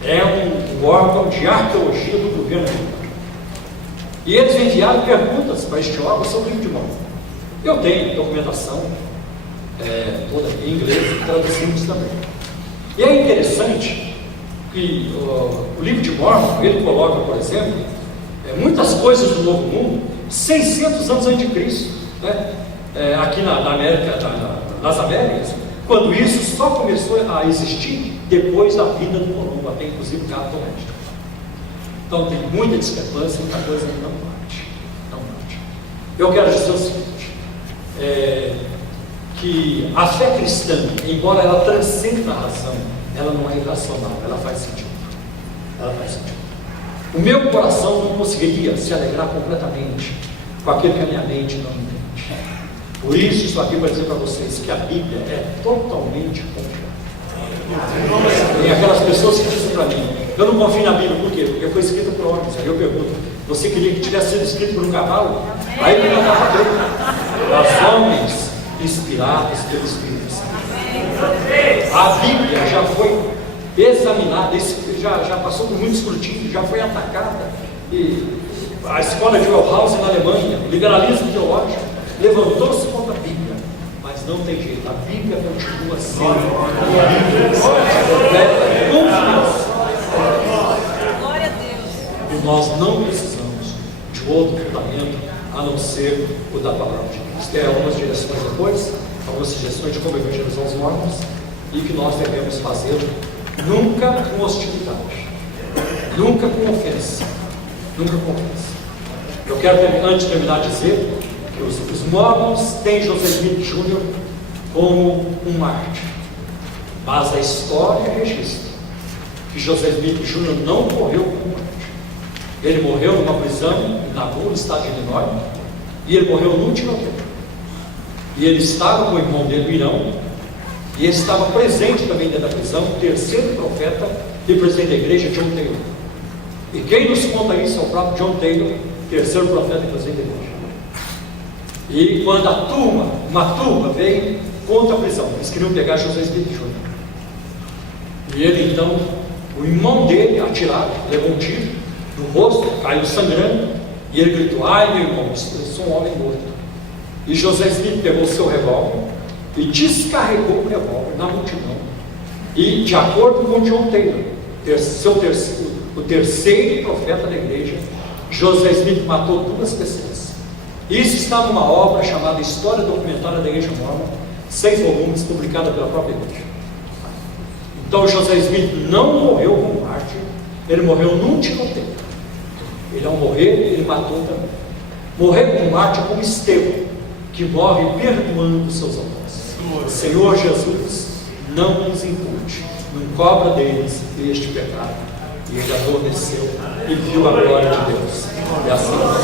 É um órgão de arqueologia do governo americano. E eles enviaram perguntas para este órgão sobre o livro de Mormon. Eu tenho documentação toda em inglês, traduzimos também. E é interessante que o livro de Mormon, ele coloca, por exemplo, muitas coisas do Novo Mundo 600 anos antes de Cristo, aqui na América, nas Américas, quando isso só começou a existir depois da vinda do Colombo, até inclusive o Cabo Doméstico. Então tem muita discrepância, muita coisa que não bate. Eu quero dizer o seguinte, que a fé cristã, embora ela transcenda a razão, ela não é irracional, ela faz sentido. O meu coração não conseguiria se alegrar completamente com aquilo que a minha mente não entende. Por isso, estou aqui para dizer para vocês que a Bíblia é totalmente confiável. Tem aquelas pessoas que dizem para mim: eu não confio na Bíblia, por quê? Porque foi escrita por homens. Aí eu pergunto: você queria que tivesse sido escrito por um cavalo? Aí ele não estava bem. Os homens inspirados pelo Espírito Santo. A Bíblia já foi examinada, já passou por muito escrutínio, já foi atacada. E a escola de Wellhausen na Alemanha, o liberalismo teológico, levantou-se contra a Bíblia. Mas não tem jeito, a Bíblia continua sendo a Bíblia completa confiança. Glória a Deus. E nós não precisamos de outro fundamento a não ser o da palavra de Deus. Tem algumas direções depois, algumas sugestões de como evangelizar os mormons, e que nós devemos fazer nunca com hostilidade, nunca com ofensa, Eu quero, antes de terminar, dizer que os mormons têm José Smith Jr. como um mártir, mas a história registra que José Smith Jr. não morreu como mártir. Ele morreu numa prisão em Nauvoo, no estado de Illinois, e ele morreu no tiroteio. E ele estava com o irmão dele, o Irão, e ele estava presente também dentro da prisão, o terceiro profeta e presidente da igreja, John Taylor. E quem nos conta isso é o próprio John Taylor, terceiro profeta e presidente da igreja. E quando uma turma veio contra a prisão, eles queriam pegar José Smith Jr. E ele então, o irmão dele, atirado, levou um tiro no rosto, caiu sangrando, e ele gritou: ai meu irmão, eu sou um homem morto. E José Smith pegou seu revólver e descarregou o revólver na multidão. E de acordo com John Taylor, o terceiro profeta da igreja, José Smith matou 2 pessoas. Isso está numa obra chamada História Documentária da Igreja Mormon, 6 volumes, publicada pela própria igreja. Então José Smith não morreu como mártir, ele morreu num tiroteio. Ele, ao morrer, ele matou também. Morreu como mártir como Estevão, que morre perdoando seus algozes. Senhor Jesus, não nos impute, não cobra deles este pecado, E ele adormeceu e viu a glória de Deus. E assim